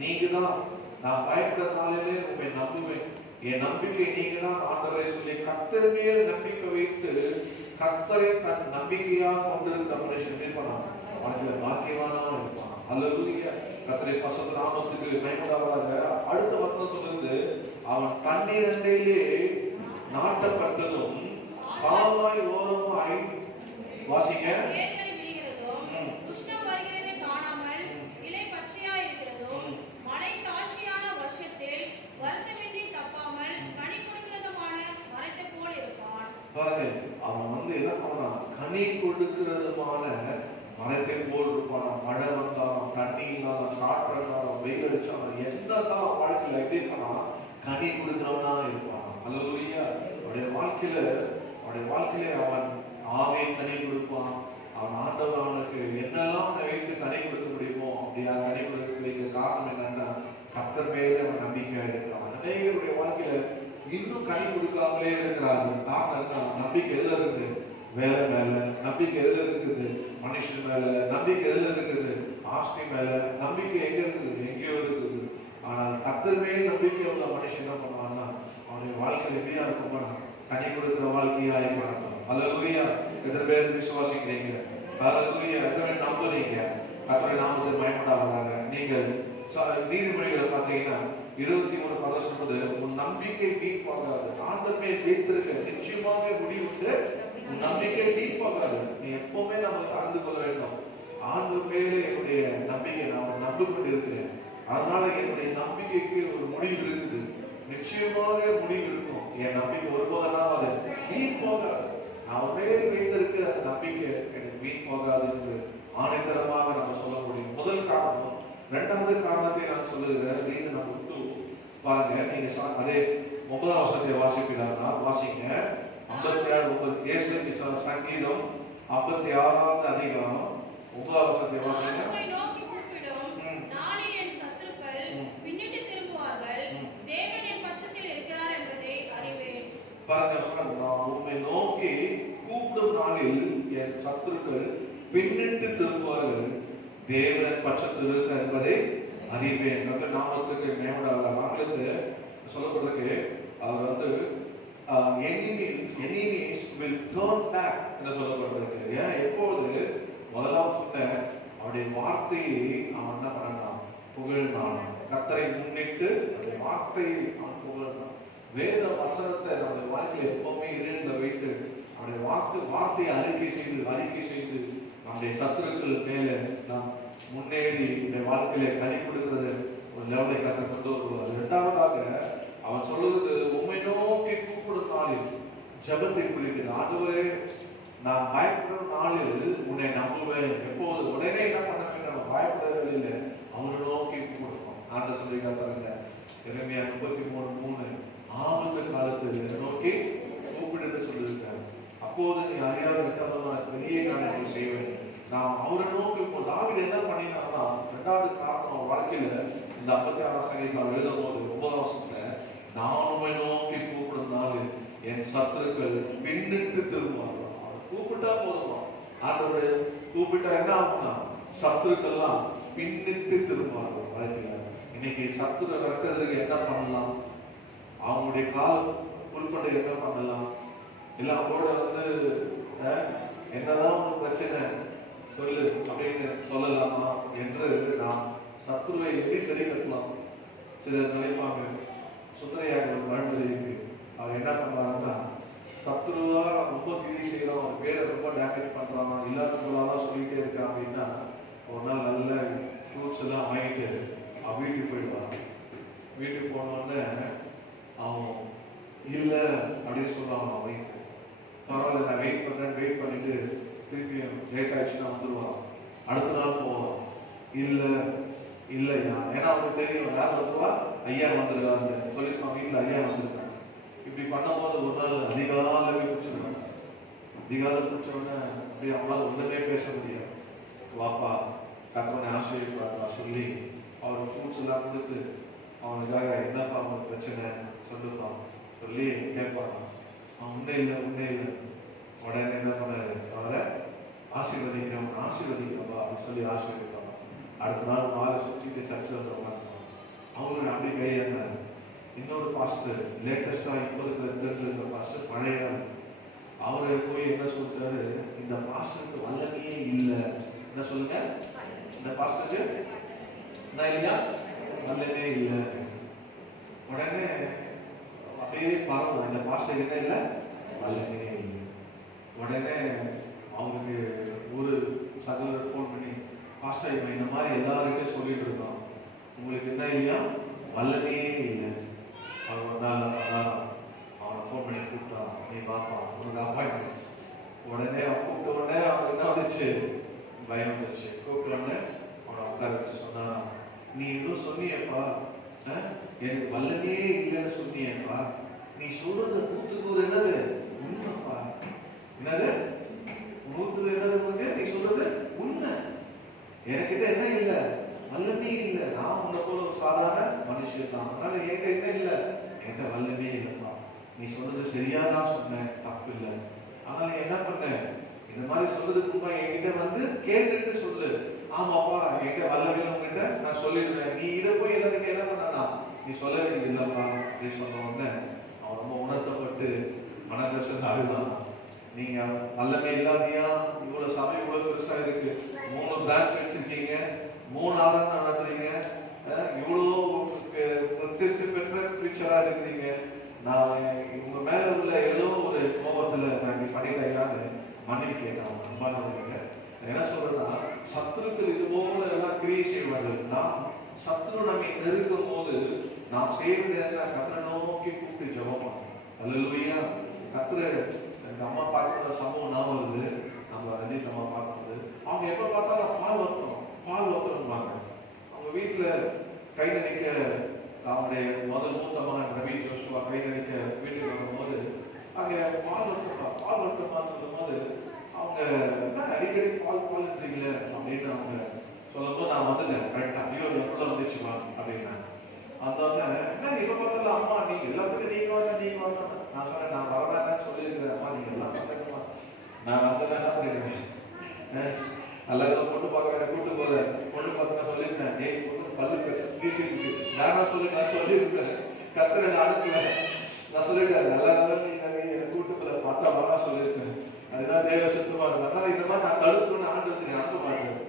நீங்க தான், நான் பயப்படுறதுனாலே உண்மை நம்புவேன், என் நம்பிக்கை நீங்க தான் ஆண்டவரை சொல்லி கர்த்தர் மேல் நம்பிக்கை வைத்து கர்த்தரை தன் நம்பிக்கையாக கொண்டிருக்கிற மனுஷன் இருப்பான், வாழ்க்கையில பாக்கியவானாக இருப்பான். அல்லேலூயா. கர்த்தரை பரிசுத்த நாமத்துக்கு மகிமையாக. அடுத்த வசனத்திலிருந்து அவன் தண்ணீர் அண்டையிலே நாட்டப்பட்டதும் கால்வாய் ஓரமாய் வாசிங்க அவன் என்ன பண்ணான்? கனி கொடுக்கிறதுமான மரத்தை போல் இருப்பான். மழை வந்தாலும், தண்ணி இல்லாத, காற்று இருந்தாலும், வெயில் அடிச்சாலும், என்னதான் வாழ்க்கையில எப்படி இருப்பானா? கனி கொடுக்கிறவனா இருப்பான். அல்லேலூயா. அவனுடைய வாழ்க்கையில அவன் ஆவே கனி கொடுப்பான். அவன் ஆண்டவர் அவனுக்கு என்னெல்லாம் வைத்து கனி கொடுக்க முடியுமோ அப்படியா கனி கொடுக்க காரணம் என்னன்னா கர்த்தர் மேலே அவன் நம்பிக்கையா இருக்கிறான். அநேகருடைய வாழ்க்கையில இன்னும் கனி கொடுக்காமலே இருக்கிறார்கள். காரணம் என்ன? நம்பிக்கை எதுல இருக்குது? வேலை மேல. நம்பிக்கை எதுல இருக்குது? மனுஷன் மேல. நம்பிக்கை எதுல இருக்குது? ஆஸ்தி மேல. நம்பிக்கை எங்க இருக்குது? எங்கேயோ இருக்குது. ஆனால் கர்த்தர் மேல் நம்பிக்கை உள்ள மனுஷன் என்ன பண்ணுவான்னா அவனுடைய வாழ்க்கையில எப்படியா இருக்கும்? கனி கொடுக்கிற வாழ்க்கையா இருப்பான். அல்லேலூயா. எத்தனை பேர் விசுவாசிக்கிறீங்க? அல்லேலூயா. எத்தனை நம்புறீங்க? கர்த்தருடைய நாமத்தை மகிமைப்படுவதாக. நீங்கள் நீதிமொழிகளை பார்த்தீங்கன்னா 23 சொல்றது, உன் நம்பிக்கை வீணாகாது. ஆண்டவர் மேல் வைத்திருக்க நிச்சயமாக முடிவுண்டு உன் நம்பிக்கை வீணாகாது. நீ எப்பவுமே நம்ம அறிந்து கொள்ள வேண்டும், ஆண்டவர் மேலே என்னுடைய நம்பிக்கை நான் நம்பி கொண்டு இருக்கிறேன், அதனால என்னுடைய நம்பிக்கைக்கு ஒரு முடிவு இருக்குது, நிச்சயமாக முடிவு இருக்கும். என் நம்பிக்கை ஒருபோதெல்லாம் அது வீண் போகாது. நான் மேல் வைத்திருக்கிற அந்த நம்பிக்கை எனக்கு வீண் போகாது என்று ஆணைத்தரமாக நம்ம சொல்ல முடியும். முதல் காரணம். இரண்டாவது காரணத்தை நான் சொல்லுகிறேன். ரீசன் நம்பர் 2 பாருங்க. நீங்க அதே 9ஆம் வசனத்தை வாசிப்பீங்கன்னா வாசிங்க. 56 சங்கீதம் 56ஆம் அதிகாரம் 9ஆம் வசனத்தை வாசிங்க. பாருங்க, நான் உம்மை நோக்கி கூப்பிடும் நாளில் என் சத்துருக்கள் பின்னிட்டு திரும்புவார்கள், தேவன் பட்சத்தில் இருக்க என்பதை அறிவேன். நாமத்துக்கு மேம்படாத ஆங்கிலத்தில் சொல்லப்பட்டிருக்கு. அவர் enemies will turn back என்று சொல்லப்பட்டிருக்கு. ஏன்? எப்பொழுது முதலாம் சொன்ன அவருடைய வார்த்தையை அவன் என்ன பண்ணான்? புகழ்ந்தான். கர்த்தரை முன்னிட்டு அவருடைய வார்த்தையை அவன் புகழ்ந்தான். வேத வசனத்தை நம்முடைய வாழ்க்கையை எப்பவுமே இதயத்தில் வைத்து அவருடைய வார்த்தையை அறிக்கை செய்து நம்முடைய சத்துருக்கள் மேலே நாம் முன்னேறி இந்த வாழ்க்கையில கனி கொடுக்கிறது ஒரு லெவலை கற்று கொண்டு வருவார். இரண்டாவதாக அவன் சொல்லுவது, உம்மை நோக்கி கூப்பிடும் நாளில் ஜபத்தை குறிக்கிறது. ஆண்டவரே, நான் பயப்படுற நாளில் உன்னை நம்புவேன். எப்போது? உடனே என்ன பண்ண வேண்டும்? பயப்படுறதில்லை இல்லை, அவனை நோக்கி கூப்பிடுவோம். ஆண்ட சொல்லி காட்டுறாங்க. எரேமியா 33:3 ஆபத்து காலத்தில் நோக்கி கூப்பிடுன்னு சொல்லியிருக்காரு. அப்போது நீ அறியாத இருக்காதவன பெரிய காரியங்களை செய்வேன். நாம் அவரை நோக்கி தாவீது என்ன பண்ணினான்னா, இரண்டாவது காரணம் வாழ்க்கையில இந்த 56ஆம் சங்கீதத்தில் எழுதும் போது 9ஆம் வசனத்துல, நான் உம்மை நோக்கி கூப்பிடும் நாள் என் சத்துருக்கள் பின்னிட்டு திரும்புவார்கள். அவர் கூப்பிட்டா போதுமா? ஆண்டவரை கூப்பிட்டா என்ன ஆகும்னா சத்துருக்கெல்லாம் பின்னிட்டு திரும்புவார்கள். வாழ்க்கையில இன்னைக்கு சத்துரு கட்டுறதுக்கு என்ன பண்ணலாம்? அவங்களுடைய கால் உள்பட என்ன பண்ணலாம்? இல்லை அவங்களோட என்னதான் ஒரு பிரச்சனை சொல்லு அப்படின்னு சொல்லலாமா என்று நாம் சத்துருவை எப்படி சரி கட்டலாம்? சிலர் நினைப்பாங்க, சுந்தரையாக ஒரு பழமொழி இருக்கு. அவர் என்ன பண்ணாருன்னா, சத்துருவா ரொம்ப கிரி செய்யறோம், ஒரு பேரை ரொம்ப டேமேஜ் பண்றான், இல்லாதவங்களாதான் சொல்லிட்டே இருக்கான் அப்படின்னா ஒரு நாள் நல்ல ஃப்ரூட்ஸ் எல்லாம் வாங்கிட்டு அவன் வீட்டுக்கு போயிடுவான். வீட்டுக்கு போனோடனே அவன் இல்லை அப்படின்னு சொல்லுவான். அவன் ஒய்ஃப் பரவாயில்ல நான் வெயிட் பண்றேன், வெயிட் பண்ணிட்டு திருப்பி லேட் ஆயிடுச்சுன்னா வந்துடுவான். அடுத்த நாள் போவான், இல்லை இல்லையா, ஏன்னா அவனுக்கு தெரியும் யார் வந்துருவா, ஐயா வந்துருக்காங்க சொல்லிருப்பான், வீட்டில் ஐயா வந்திருக்காங்க. இப்படி பண்ணும்போது ஒரு நாள் அதிகாலை குடிச்சிருக்காங்க. அதிகாலை குடிச்சோடனே அப்படியே அவனால் ஒன்றுமே பேச முடியாது. வாப்பா கத்தவனை ஆசிரியப்பா சொல்லி அவனுக்கு ஃப்ரூட்ஸ் எல்லாம் கொடுத்து அவனுக்காக என்னப்பா அவனுக்கு பிரச்சனை சொல்லுப்பான் சொல்லி கேட்பான். அவன் உண்டே இல்லை உண்டே இல்லை. உடனே என்ன பண்ணாரு, அவரை ஆசீர்வதிக்கிறப்பா அப்படின்னு சொல்லி ஆசீர்வதிப்பான். அடுத்த நாள் மாலை சுற்றிட்டு சர்ச்சில் வந்து உட்காந்துருவான். அவரு அப்படி கையாண்டாரு. இன்னொரு பாஸ்டர் லேட்டஸ்டா இப்போ இருக்கிற பாஸ்டர் பழைய அவரை போய் என்ன சொல்றாரு, இந்த பாஸ்டருக்கு வல்லமையே இல்லை. என்ன சொல்லுங்க, இந்த பாஸ்டருக்கு என்ன இல்லையா, வல்லமே இல்லை. உடனே அப்படியே பார்க்கலாம், இந்த பாஸ்டர் என்ன இல்லை, வல்லமே இல்லை. உடனே அவங்களுக்கு ஒரு சகோதரர் ஃபோன் பண்ணி, பாஸ்டர் இவன் இந்த மாதிரி எல்லாருக்கிட்டையும் சொல்லிட்டு இருக்கான், உங்களுக்கு என்ன இல்லையா, வல்லமே இல்லை. அவன் ஒரு நாள் அவனை ஃபோன் பண்ணி கூப்பிட்டான், நீ பாப்பா உனக்கு அப்பாயின்மெண்ட். உடனே அவன் கூப்பிட்ட உடனே அவனுக்கு என்ன வந்துச்சு, பயம் வந்துச்சு. கூப்பிட்ட உடனே அவனை உட்கார வச்சு சொன்னா, நீ எதுவும் சொன்னியப்பா, எனக்கு வல்லமே இல்லைன்னு சொன்னியப்பா, நீ சொல்றது 100 என்னது உண்மைப்பா, என்னது 100 என்னது உனக்கு, நீ சொல்றது உண்மை. எனக்கிட்ட என்ன இல்லை, வல்லமே இல்லை. நான் உன்னை போல ஒரு சாதாரண மனுஷன் தான், அதனால என்கிட்ட என்ன இல்லை, என்கிட்ட வல்லமே இல்லைப்பா. நீ சொல்றது சரியாதான் சொன்ன, தப்பு இல்லை. ஆனா என்ன பண்ண, இந்த மாதிரி சொல்றதுக்கு முன்பா என்கிட்ட வந்து கேட்டுட்டு சொல்லு. ஆமாப்பா என்கிட்ட வல்லமே உங்ககிட்ட நான் சொல்லிடுவேன், நீ இதை போய் எல்லாருக்கும் என்ன பண்ணா நீ சொல்ல வேண்டியது இல்லப்பா அப்படின்னு சொன்ன உடனே அவன் ரொம்ப உணர்த்தப்பட்டு மனக்கசந்து அழுதான். நீங்க வல்லமே இல்லாதையா, இவ்வளவு சபை இவ்வளவு பெருசா இருக்கு, 3 பிரான்ச் வச்சிருக்கீங்க, 3 ஆராதனை நடத்துறீங்க, இவ்வளோ பிரதிஷ்டை பெற்ற பிரீச்சரா இருக்கிறீங்க, நான் உங்க மேல உள்ள ஏதோ ஒரு கோபத்துல நான் இப்படி பண்ணிட்டேன்னு மன்னிப்பு கேட்டான். அன்பானவர்களே, என்ன சொல்றேன்னா, சத்துருக்கள் இது போல எல்லாம் கிரியை செய்வார்கள். நாம் சத்துரு நம்மை நெருக்கும் போது நாம் செய்யறது என்ன, கத்தரை நோக்கி கூப்பிட்டு ஜெபம் பண்ணணும். அல்லேலூயா. கத்தரை எங்க அம்மா பார்க்குற சம்பவம் நான் வருது, நம்ம ரஞ்சித் அம்மா பார்க்கும்போது அவங்க எப்ப பார்த்தாலும் பால் வத்துறோம்பாங்க. அவங்க வீட்டுல கை நடிக்க, அவங்களுடைய முதல் மூத்த மகன் ரவி ஜோஷுவா கை நடிக்க வீட்டுக்கு வரும்போது அங்க பால் வட்டுமான்னு சொல்லும் போது அவங்க என்ன அடிக்கடி பால் எடுத்தீங்களே அப்படின்னு அவங்க சொல்லும் போது நான் வந்துட்டேன் கரெக்டா, ஐயோ எப்படிலாம் வந்துச்சுமா அப்படின்னா. அந்த என்ன இப்ப பார்த்தாலும் அம்மா நீங்க எல்லாத்துக்கும் நீங்க வாங்க நான் சொன்னேன், நான் வரவேன்னு சொல்லியிருக்கிறேன். அம்மா நீங்க எல்லாம் வந்துக்கமா, நான் வந்தேன் என்ன பண்ணிருக்கேன், எல்லாரும் பொண்ணு பார்க்க கூட்டு போற பொண்ணு பார்க்க சொல்லியிருக்கேன், ஏய் பொண்ணு பல்லு இருக்கு நானா சொல்லியிருப்பேன், கத்தரை அனுப்புல நான் சொல்லிட்டேன், எல்லாரும் நீ கூட்டு போல பார்த்தா வானா சொல்லியிருப்பேன். அதுதான் தேவ சுத்தமா இருக்கு. அதனால இந்த மாதிரி நான் தடுக்கணும்னு ஆண்டு வச்சு அனுப்ப மாட்டேன்.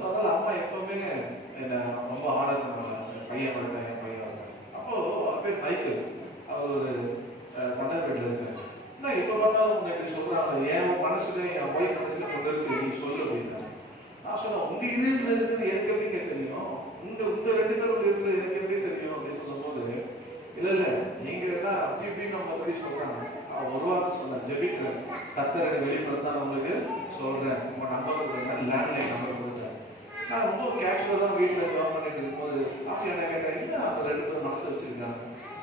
அதனால அம்மா எப்பவுமே என்ன ரொம்ப ஆர்டர் பண்ணுவாங்க, பையன் வரட்டேன் என் பையன். அப்போ அவர் பேர் மைக்கேல், அவர் ஒரு மண்டபேட்டில் இருக்காரு. நான் எப்ப பார்த்தாலும் உங்க இப்படி சொல்றாங்க, என் மனசுல என் ஒய்ஃப் மனசுல கொண்டு இருக்கு, நீ சொல்லு அப்படின்னா. நான் சொன்னேன், உங்க இதுல இருக்குது எனக்கு எப்படி தெரியும், உங்க 2 பேரோட இருக்குது எனக்கு எப்படி தெரியும் அப்படின்னு சொல்லும் போது, இல்ல நீங்க தான் அப்படி இப்படின்னு நம்ம எப்படி சொல்றாங்க. ஒரு வார்த்தை சொன்ன, ஜெபிக்கிறேன், கத்தரை வெளிப்படுத்தா நம்மளுக்கு சொல்றேன், உங்க நம்பர் லேண்ட்லைன் நம்பர் கொடுத்தேன். நான் ரொம்ப கேஷுவலா தான் வீட்டுல ஜாப் பண்ணிட்டு இருக்கும்போது அப்படி என்ன கேட்டேன், என்ன அந்த 2 பேரும் மனசு வச்சிருக்காங்க,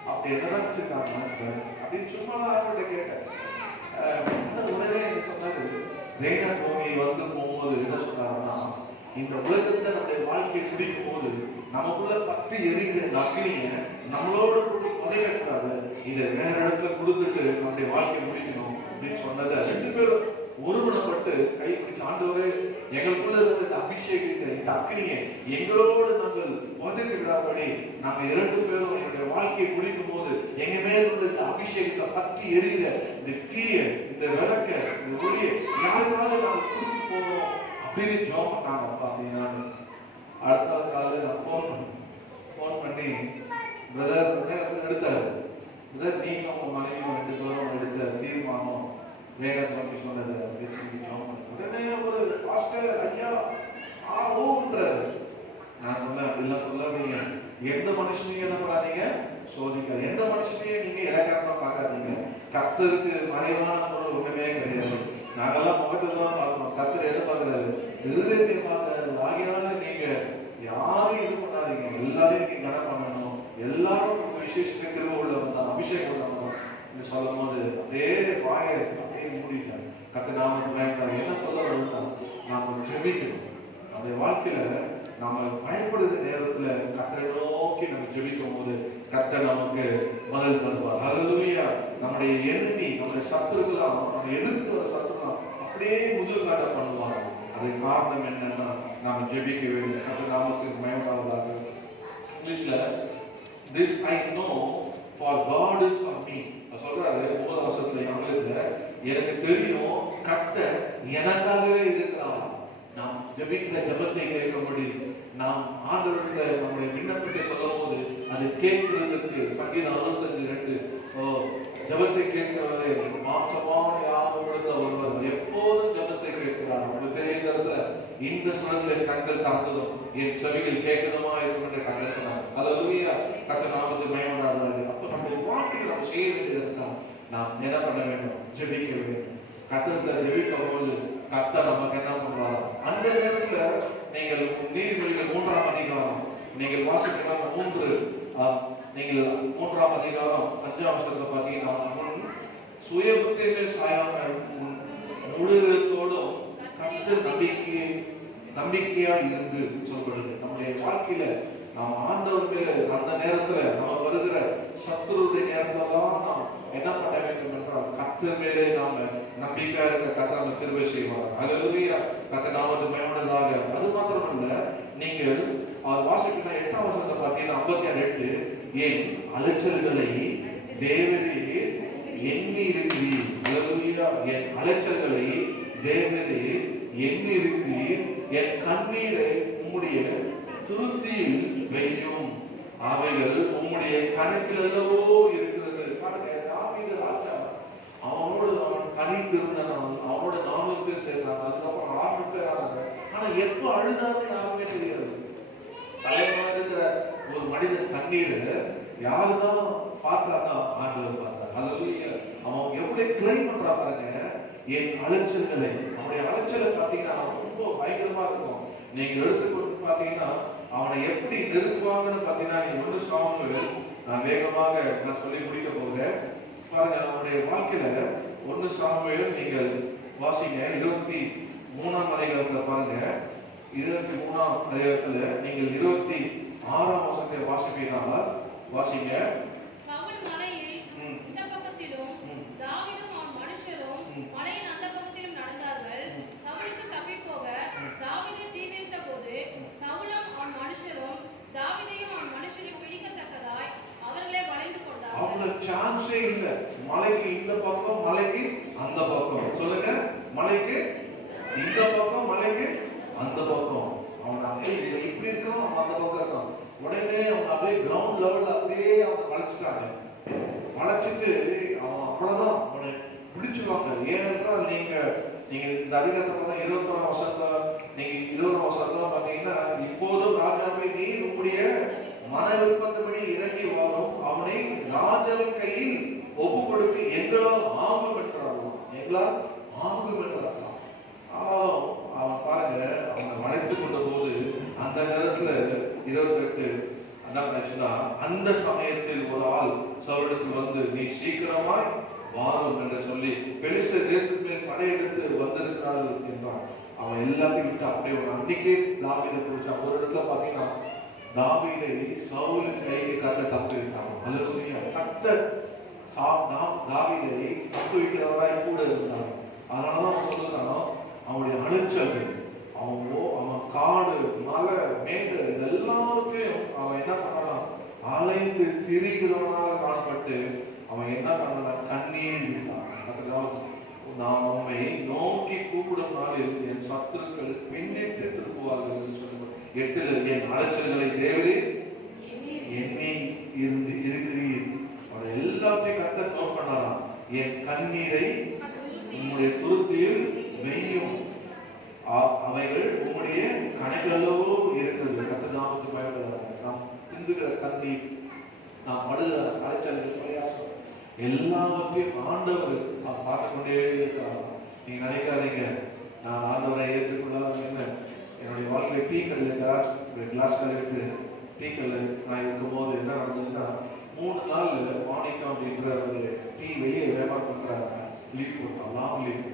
அப்படி என்னதான் வச்சிருக்காங்க மனசுல அப்படின்னு சும்மா தான் அவர்கிட்ட கேட்டேன். உடனே என்ன சொன்னாரு, ரெய்னா டோனி வந்து போகும்போது என்ன சொன்னாருன்னா, இந்த உலகத்தை நம்முடைய வாழ்க்கையை குடிக்கும் போது நமக்குள்ள பற்றி எரிகிற அக்னியை நம்மளோட புதையக்கூடாது, இதை வேற இடத்துல கொடுத்துட்டு நம்முடைய வாழ்க்கையை முடிக்கணும் அப்படின்னு சொன்னதை 2 பேரும் ஒருமனப்பட்டு கை பிடிச்சு, ஆண்டவரே எங்களுக்குள்ள இருந்த அபிஷேகத்தை இந்த அக்னியை எங்களோடு நாங்கள் புதைத்து விடாதபடி நாங்கள் 2 பேரும் என்னுடைய வாழ்க்கையை முடிக்கும் போது எங்க மேல உள்ள அபிஷேகத்தை பற்றி எரிகிற இந்த தீய, இந்த விளக்க, இந்த ஒளியை யாருக்காவது நாங்கள் கொடுத்து போறோம் அப்படின்னு ஜோம் பண்ணாங்க. அப்படின்னா அடுத்த நாள் காலையில் நான் ஃபோன் பண்ணி பிரதர் எடுத்தாரு, நீங்க உங்க மனைவியும் 2 பேரும் எடுத்த தீர்மானம் வேகம் சொல்லி சொன்னது உடனே ஒரு பாஸ்டர் ஐயா ஓன்றாரு. நான் சொன்னேன், அப்படிலாம் சொல்லாதீங்க. எந்த மனுஷனையும் என்ன பண்ணாதீங்க, சோதிக்காது. எந்த மனுஷனையும் நீங்க இலக்காரமா பார்க்காதீங்க. கர்த்தருக்கு மறைவான பொருள் ஒண்ணுமே கிடையாது. நாங்கெல்லாம் முகத்தை தான் பார்க்கணும், கர்த்தர் எதை பார்க்கிறாரு, இருதயத்தை பார்க்கிறாரு. ஆகையால நீங்க யாரும் இது பண்ணாதீங்க, எல்லாரையும் நீங்க கனம் பண்ணணும். எல்லாரும் விசேஷ கிருபை உள்ளவங்க தான், அபிஷேகம் உள்ளவங்க தான் சொல்லும் போது அதே வாயை அப்படியே மூடிட்டாங்க. கர்த்தர் நாம பயன்படாது. என்ன சொல்ல வருதுன்னா, நாம ஜெபிக்கணும். அந்த வாழ்க்கையில நாம பயப்படுகிற நேரத்துல கர்த்தரை நோக்கி நம்ம ஜெபிக்கும் போது கர்த்தர் நமக்கு பதில் தருவார். ஹல்லேலூயா. நம்முடைய எதிரி, நம்முடைய சத்துருக்கெல்லாம், நம்ம எதிர்த்து வர சத்துருலாம் அப்படியே முதுகாட்ட பண்ணுவாங்க. அதுக்கு காரணம் என்னன்னா நாம ஜெபிக்க வேண்டும். கர்த்தர் நமக்கு மயமாவதாக. இங்கிலீஷ்ல this I know for God is for me சொல்றாரு. 9 வருஷத்துல ஆங்கிலத்துல எனக்கு தெரியும் கர்த்தர் எனக்காகவே இருக்கிறார். நாம் ஜெபிக்கிற ஜெபத்தை கேட்கும்படி நாம் ஆண்டவரிடத்துல நம்முடைய விண்ணப்பத்தை சொல்லும் போது அது கேட்கிறதுக்கு சங்கீதம் 65:2 ஜெபத்தை கேட்கிறவரே மாம்சமான யாவொருத்த ஒருவர் எப்போதும் ஜெபத்தை கேட்கிறார். உங்களுக்கு தெரியுங்கிறதுல இந்த சுரத்திலே கண்கள் தாழ்ந்ததும் என் செவிகள் கேட்கணுமா இருக்கும் என்ற கண்கள் சொன்னார். அல்லேலூயா. கர்த்தர் நாமத்துக்கு மகிமையுண்டாவதாக. அப்ப நம்முடைய வாழ்க்கையில் நாம் செய்ய வேண்டியது நாம் என்ன பண்ண வேண்டும், ஜெபிக்க வேண்டும். கர்த்தரிடத்துல ஜெபிக்கும் போது கர்த்தர் நமக்கு என்ன பண்ணுவார். அந்த நேரத்துல நீங்கள் நீதிமொழிகள் 3ஆம் அதிகாரம் நீங்கள் வாசிக்கலாம். நீங்கள் 3ஆம் அதிகாரம் 5ஆம் வசனத்தை பார்த்தீங்கன்னா, சுய புத்தியில் சாயாமல் முழுவதோடும் கர்த்தர் நம்பிக்கையா இருந்து சொல்லப்படுது. நம்முடைய வாழ்க்கையில நாம் ஆண்டவர் மேல அந்த நேரத்துல நம்ம வருகிற சத்துருடைய நேரத்துலதான் நாம் என்ன பண்ண வேண்டும் என்றால் கர்த்தர் மேலே நாம நம்பிக்கையா இருக்க கர்த்தர் நம்ம கிருபை செய்வார். அல்லேலூயா. கர்த்தர் நாமத்துக்கு மகிமையுண்டாவதாக. அது மாத்திரமல்ல, நீங்கள் வாசிக்கிற 8ஆம் வசனத்தை பார்த்தீங்கன்னா 56:8 என் அலைச்சல்களை தேவரே எண்ணி இருக்கிறீர். அல்லேலூயா. என் அலைச்சல்களை தேவரே எண்ணி இருக்கிறீர். என் கண்ணீரை உம்முடைய துருத்தியில் வையும். அவைகள் உம்முடைய கணக்கில் அல்லவோ இருக்கிறது. தாவீது ராஜா அவனோடு அவன் கனிந்திருந்தான். அவனோட 4 பேர் சேர்ந்தாங்க. அதுக்கப்புறம் 6 பேர் ஆனாங்க. ஆனா எப்ப அழுதான்னு யாருமே தெரியாது. தலைவனா இருக்கிற ஒரு மனிதன் கண்ணீர் யாருதான் பார்த்தானா, ஆண்டவர் பார்த்தார். அல்லேலூயா. அவன் எப்படி கிளைம் பண்றா பாருங்க, என் அலைச்சல்களை. அவனுடைய அலைச்சலை பார்த்தீங்கன்னா ரொம்ப பயங்கரமா இருக்கும். நீங்க எடுத்துக்கொண்டு பார்த்தீங்கன்னா அவனை எப்படி நெருக்குவாங்கன்னு பார்த்தீங்கன்னா, நீங்க 1 சாமுவேல் நான் வேகமாக நான் சொல்லி முடிக்க போகிறேன் பாருங்க. அவனுடைய வாழ்க்கையில 1 சாமுவேல் நீங்கள் வாசிங்க 23ஆம் அதிகாரத்துல பாருங்க. 23ஆம் அதிகாரத்துல நீங்கள் 26ஆம் வசனத்தை வாசிப்பீங்கன்னா வாசிங்க. சவுல் மலையில் இந்த பக்கத்திலும் தாவீதும் அவன் மனுஷரும் மலையின் அந்த பக்கத்திலும் நடந்தார்கள். சவுலுக்கு தப்பி போக தாவீதை தீவிரித்த போது சவுலும் அவன் மனுஷரும் தாவீதையும் அவன் மனுஷரையும் பிடிக்கத்தக்கதாய் அவர்களே வளைந்து கொண்டார்கள். அவங்களுக்கு சான்ஸே இல்ல. மலைக்கு இந்த பக்கம், மலைக்கு அந்த பக்கம். சொல்லுங்க, மலைக்கு இந்த பக்கம், மலைக்கு அந்த பக்கம். அவன் இப்படி இருக்கான், அவன் அந்த பக்கம் இருக்கான். உடனே அவன் அப்படியே கிரவுண்ட் லெவல்ல அப்படியே அவனை வளைச்சிட்டாங்க. வளைச்சிட்டு அவன் அவ்வளவுதான் அவனை பிடிச்சிருவாங்க. ஏனென்றால் நீங்க இந்த அதிகாரத்தை பார்த்தா 21ஆம் வசனத்துல நீங்க 20ஆம் வசனத்துல பாத்தீங்கன்னா, இப்போதும் ராஜாவை நீர் உங்களுடைய மன விருப்பத்தின்படி இறங்கி வரும் அவனை ராஜாவின் கையில் ஒப்பு கொடுத்து எங்களால் ஆகும் என்றாலும் எங்களால் ஆகும் என்றாலும் அவன் பாருங்க, அவனை வளைத்து கொண்ட போது அந்த நேரத்துல 28 என்ன பிரச்சனை, அந்த சமயத்தில் ஒரு ஆள் சவுலுக்கு வந்து நீ சீக்கிரமாய் வாரும் என்று சொல்லி பெலிஸ்தர் தேசத்தின் படையெடுத்து வந்திருக்கிறார்கள் என்றான். அவன் எல்லாத்தையும் விட்டு அப்படியே அன்னைக்கே தாவீதை பிடிச்சான். ஒரு இடத்துல பாத்தீங்கன்னா தாவீதை சவுலின் கைக்கு கத்த தப்பு வைத்தாங்க. அல்லேலூயா. கர்த்தர் தாவீதை தப்பு வைக்கிறவராய் கூட இருந்தாங்க. அதனாலதான் அவன் சொல்லுறான், அவனுடைய அலைச்சல்கள், அவன் காடு மலை மேடு இதெல்லாத்தையும் அவன் என்ன பண்ணான், அலைந்து திரிகிறவனாக காணப்பட்டு அவன் என்ன பண்ணான், கண்ணீர் விட்டான். நான் அவனை நோக்கி கூப்பிடும் நாளில் என் சத்துருக்கள் பின்னிட்டு திருப்புவார்கள் என்று சொல்லுவார். 8 என் அலைச்சல்களை தேவரே எண்ணி இருக்கிறீர். அவனை எல்லாத்தையும் கர்த்தர் நோட் பண்ணலாம். என் கண்ணீரை உம்முடைய துருத்தியில் வெய்யும், அவைகள் உம்முடைய கணைகளோ இருக்கிறது. கர்த்தர் நாமத்துக்கு பயப்படுறாங்க. நாம் திந்துகிற கண்ணீர், நாம் படுகிற அலைச்சல்கள், பிரயாசம் எல்லாவற்றையும் ஆண்டவர் பார்த்து கொண்டே இருக்கிறார். நீங்க நினைக்காதீங்க நான் ஆண்டவரை ஏற்றுக்கொள்ளாத என்னுடைய வாழ்க்கையில டீ கடையில் கிளாஸ் கடையிட்டு டீ கடையில் நான் இருக்கும்போது என்ன நடந்ததுன்னா 3 நாள் மாணிக்கம் அப்படின்ற ஒரு டீ வெளியே வியாபாரம் பண்றாங்க. லீவ் போட்டான், லாங் லீவ்.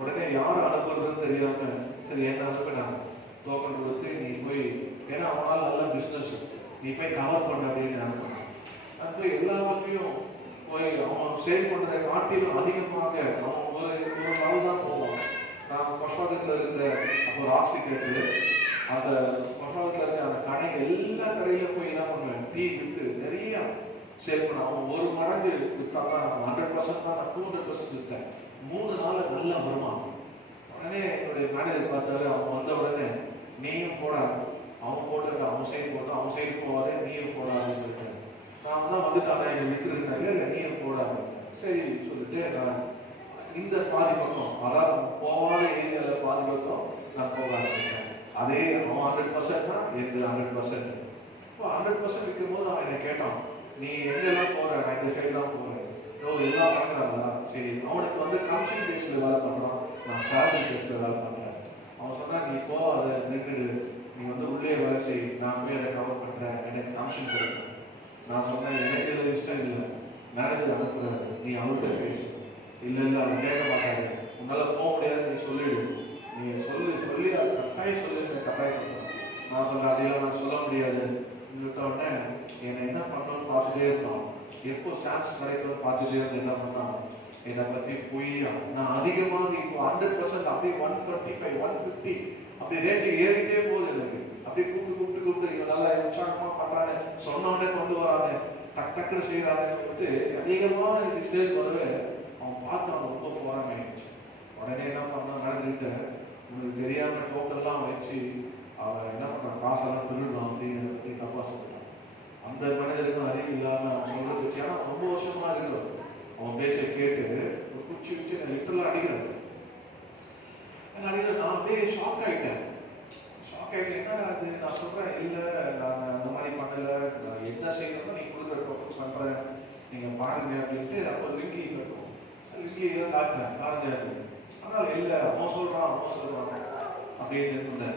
உடனே யார் அனுப்புறதுன்னு தெரியாம சரி என்ன அனுப்பினாங்க. டோக்கன் கொடுத்து நீ போய், ஏன்னா அவனால் நல்ல பிஸ்னஸ், நீ போய் கவர் பண்ண அப்படின்னு அனுப்பினான். நான் போய் எல்லாவற்றையும் போய் அவன் சேல் பண்றதை காட்டிலும் அதிகமாக அவன் ஒரு நாள் தான் போவான். நான் கொஷ்பாகத்தில் இருக்கிற அப்போ ராக்ஸி கேட்டு அந்த கொஷ்பாகத்தில் இருக்கிற அந்த கடை எல்லா கடையிலும் போய் என்ன பண்ணுவேன், டீ விற்று நிறைய சேல் பண்ண. அவன் 1 மடங்கு விற்றாங்க. 100% தான், நான் 200% விற்றேன். 3 நாள் நல்ல வருமானம். உடனே என்னுடைய மேனேஜர் பார்த்தாரு. அவன் வந்த உடனே நீயும் போடாது, அவன் போட்டு அவன் சைடு போட்டு அவன் சைடு போவாரு, நீயும் போடாதுன்னு சொல்லிட்டு நான் தான் வந்துட்டானே என்னை விட்டுருந்தாங்க. இல்லை நீயும் போடாது சரி சொல்லிட்டு நான் இந்த பாதி பக்கம், அதாவது போவாத ஏரியாவில் பாதி பக்கம் நான் போக ஆரம்பிச்சேன். அதே அவன் 100% தான், எது 100%. இப்போ 100% விற்கும் போது அவன் என்னை கேட்டான், நீ எங்கெல்லாம் போற? நான் இந்த சைடு தான் போறேன். எல்லாம் வாங்குறாங்களா? சரி. அவனுக்கு வந்து கமிஷன் பேஸ்ல வேலை பண்றான், நான் சேலரி பேஸ்ல வேலை பண்றேன். அவன் சொன்னா நீ போ, அதை நின்றுடு, நீ வந்து உள்ளே வேலை செய், நான் போய் அதை கவர் பண்றேன், எனக்கு கமிஷன் கிடைக்கும். நான் சொன்னேன் எனக்கு எதுவும் இஷ்டம் இல்லை, மேனேஜர் அனுப்புறாரு, நீ அவர்கிட்ட பேசு. இல்லை அவன் கேட்க மாட்டாரு, உன்னால போக முடியாது, நீ சொல்லிடு, நீ சொல்லி கட்டாயம் சொல்லி கட்டாயம். நான் சொன்னேன் அதையெல்லாம் நான் சொல்ல முடியாது. உடனே என்னை என்ன பண்ணணும்னு பார்த்துட்டே இருந்தான். எப்போ சான்ஸ் கிடைக்கும் பார்த்துட்டே இருந்து என்ன பண்ணான், என்னை பத்தி பொய்யா நான் அதிகமாக இப்போ 100% அப்படியே 125 150 அப்படி ரேட்டு ஏறிட்டே போகுது. எனக்கு அப்படியே கூப்பிட்டு இவன் நல்லா உற்சாகமா பண்றானு, சொன்னவனே கொண்டு வரானு, டக்குன்னு செய்யறான்னு சொல்லிட்டு அதிகமாக எனக்கு சேல் வரவே அவன் பார்த்து அவன் ரொம்ப போராமையாச்சு. உடனே என்ன பண்ணான், நடந்துகிட்ட உனக்கு தெரியாம டோக்கன்லாம் வச்சு அவன் என்ன பண்ணான், காசெல்லாம் திருடுறான் அப்படின்னு தப்பா சொல்றான். அந்த மனிதருக்கும் அறிவு இல்லாம அவன் வச்சு, ஏன்னா ரொம்ப வருஷமா இருக்கிறான். அவன் பேச கேட்டு ஒரு குச்சி வச்சு லிட்டர்லாம் அடிக்கிறான். நான் அப்படியே ஷாக் ஆயிட்டேன். என்னடா அது? நான் சொல்றேன் இல்லை நான் அந்த மாதிரி பண்ணல, நான் என்ன செய்யணும்னா நீ கொடுக்குற டோக்கன் பண்றேன், நீங்க பாருங்க அப்படின்ட்டு. அப்போ லிங்கி கட்டும், லிங்கி காட்டுறேன் பாருங்க. ஆனால் இல்லை அவன் சொல்றான் அப்படின்னு சொன்னேன்.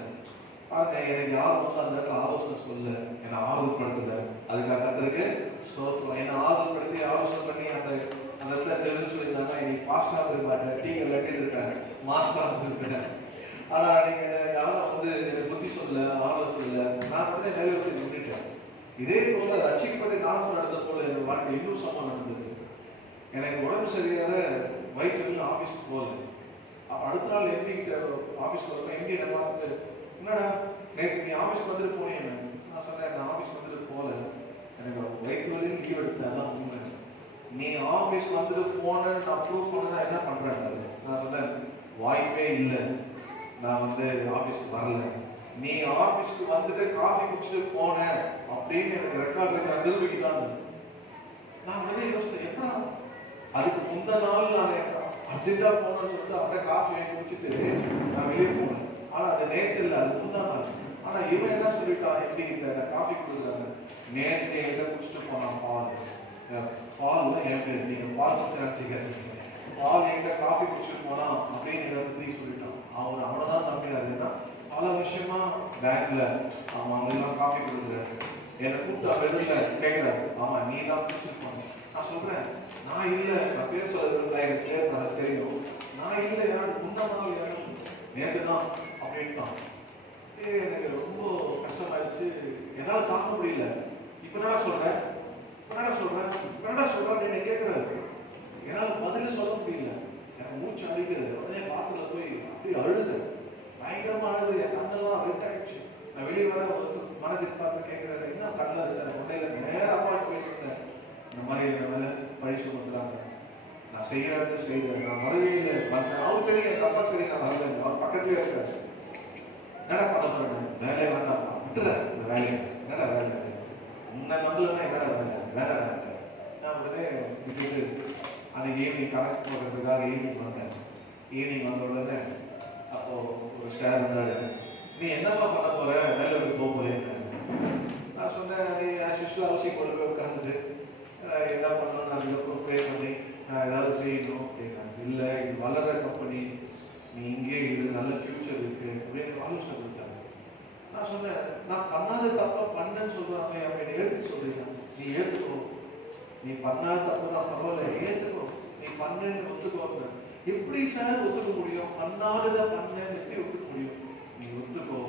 பாருங்க எனக்கு யாரும் வந்து அந்த இடத்துல ஆலோசனை சொல்ல, என்னை ஆர்வப்படுத்தல, அதுக்காக கத்திருக்கு ஸ்தோத்திரம். என்னை ஆர்வப்படுத்தி ஆலோசனை பண்ணி அந்த இடத்துல தெரிஞ்சு சொல்லியிருந்தாங்க, இன்னைக்கு பாஸ்டா இருக்க மாட்டேன், டீக்கல் எப்படி இருக்கேன், மாஸ்டா இருப்பேன். ஆனா நீங்க யாரும் வந்து எனக்கு புத்தி சொல்ல, ஆலோசனை இல்லை, நான் வந்து வேலையை விட்டு விட்டுட்டேன். இதே போல ரட்சிக்கப்பட்ட நாசம் நடந்த போல என் வாழ்க்கை இன்னும் சமம் நடந்தது. எனக்கு உடம்பு சரியாக வயிற்றுல ஆபீஸ்க்கு போகல. அப்ப அடுத்த நாள் எம்பிக்கிட்ட ஆபீஸ்க்கு வரணும், எம்பி என்னை பார்த்துட்டு, என்னடா நேற்று நீ ஆபீஸ்க்கு வந்துட்டு போனீங்க? நான் சொன்னேன் நான் ஆபீஸ்க்கு வந்துட்டு போகல, எனக்கு வயிற்று வரையும் லீவ் எடுத்தேன், அதான் உண்மை. நீ ஆபீஸ்க்கு வந்துட்டு போனேன்னு நான் ப்ரூஃப் பண்ணா என்ன பண்றேன்? நான் சொன்னேன் வாய்ப்பே இல்லை, நான் வந்து ஆபீஸ்க்கு வரல. நீ ஆபீஸ்க்கு வந்துட்டு காஃபி குடிச்சிட்டு போன அப்படின்னு எனக்கு ரெக்கார்ட் நான் நிரூபிக்கிட்டான்னு. நான் வந்து யோசித்தேன், எப்படா அதுக்கு முந்த நாள் நான் அர்ஜென்டா போனேன்னு சொல்லிட்டு அவன்கிட்ட காஃபி குடிச்சிட்டு நான் வெளியே போனேன். ஆனா அது நேற்று இல்லை, அது முந்தா நாள். ஆனா இவன் என்ன சொல்லிட்டான், எப்படி இந்த காஃபி குடிக்கிறாங்க, நேற்று எங்க குடிச்சிட்டு போனான் பால் என் பேர், நீங்க பால் குடிச்சு நினைச்சுக்கிறீங்க, பால் எங்க காஃபி குடிச்சிட்டு போனான் அப்படின்னு என்னை பத்தி சொல்லிட்டான். அவனை தான் நம்பினாரு. ஏன்னா பல வருஷமா பேங்க்ல அவன் அவங்கெல்லாம் காஃபி கொடுக்குறாரு. என்னை கூப்பிட்டு அவன் எதிர்ல கேட்கிறாரு, ஆமா நீ தான் குடிச்சிட்டு போன. நான் சொல்றேன் நான் இல்லை, நான் பேர் சொல்ல எனக்கு பேர் எனக்கு தெரியும், நான் இல்லை, யாரு முந்தா நாள் யாரும் நேற்று தான் அப்படின்ட்டான். எனக்கு ரொம்ப கஷ்டமாயிடுச்சு, என்னால தாங்க முடியல. இப்ப என்னடா சொல்றேன் என்ன கேட்கிறாரு, என்னால பதில் சொல்ல முடியல, எனக்கு மூச்சு அடிக்கிறது. உடனே பாத்துல போய் அப்படி அழுது, பயங்கரமா அழுது, என் கண்ணெல்லாம் ரெட் ஆயிடுச்சு. நான் வெளியே வர மனதிற்கு பார்த்து கேட்கிறாரு, என்ன கண்ணா இருக்க உடனே நேரம் போயிட்டு இந்த மாதிரி என்ன மேல பழி சுமத்துறாங்க. நான் செய்யறேன், நான் வரவே இல்லை. அவர் தெரியும், என் அப்பா தெரியும், நான் வரல. அவர் பக்கத்துலயே இருக்காரு. என்னடா பண்ண போறேன், வேலையை வேண்டாம் விட்டுற, இந்த வேலையை என்னடா வேலை, உன்னை நம்பலன்னா என்னடா வேலை, வேற வேண்டாம். நான் உடனே அன்னைக்கு ஈவினிங் கனெக்ட் பண்ணுறதுக்காக ஈவினிங் வந்தேன். ஈவினிங் வந்த உடனே அப்போ ஒரு சார் இருந்தாரு, நீ என்னப்பா பண்ண போற, வேலை விட்டு போக போறேன்னு. நான் சொன்னேன், அவசியம் கொண்டு போய் உட்காந்துட்டு என்ன பண்ணணும், நான் இதுக்கப்புறம் ப்ரே பண்ணி நான் ஏதாவது செய்யணும் அப்படின்னா, இல்லை இது வளர கம்பெனி, நீ இங்கே இது நல்ல ஃபியூச்சர் இருக்கு அப்படின்னு ஆலோசனை கொடுத்தாங்க. நான் சொன்னேன், நான் பண்ணாத தப்பா பண்ணேன்னு சொல்றாங்க, அப்ப என்னை ஏற்றுக்க சொல்றீங்க. நீ ஏற்றுக்கோ, நீ பண்ணாத தப்பு தான் பரவாயில்ல, ஏற்றுக்கோ, நீ பண்ணேன்னு ஒத்துக்கோ. எப்படி சார் ஒத்துக்க முடியும்? பண்ணாததை பண்ணேன்னு எப்படி ஒத்துக்க முடியும்? நீ ஒத்துக்கோ,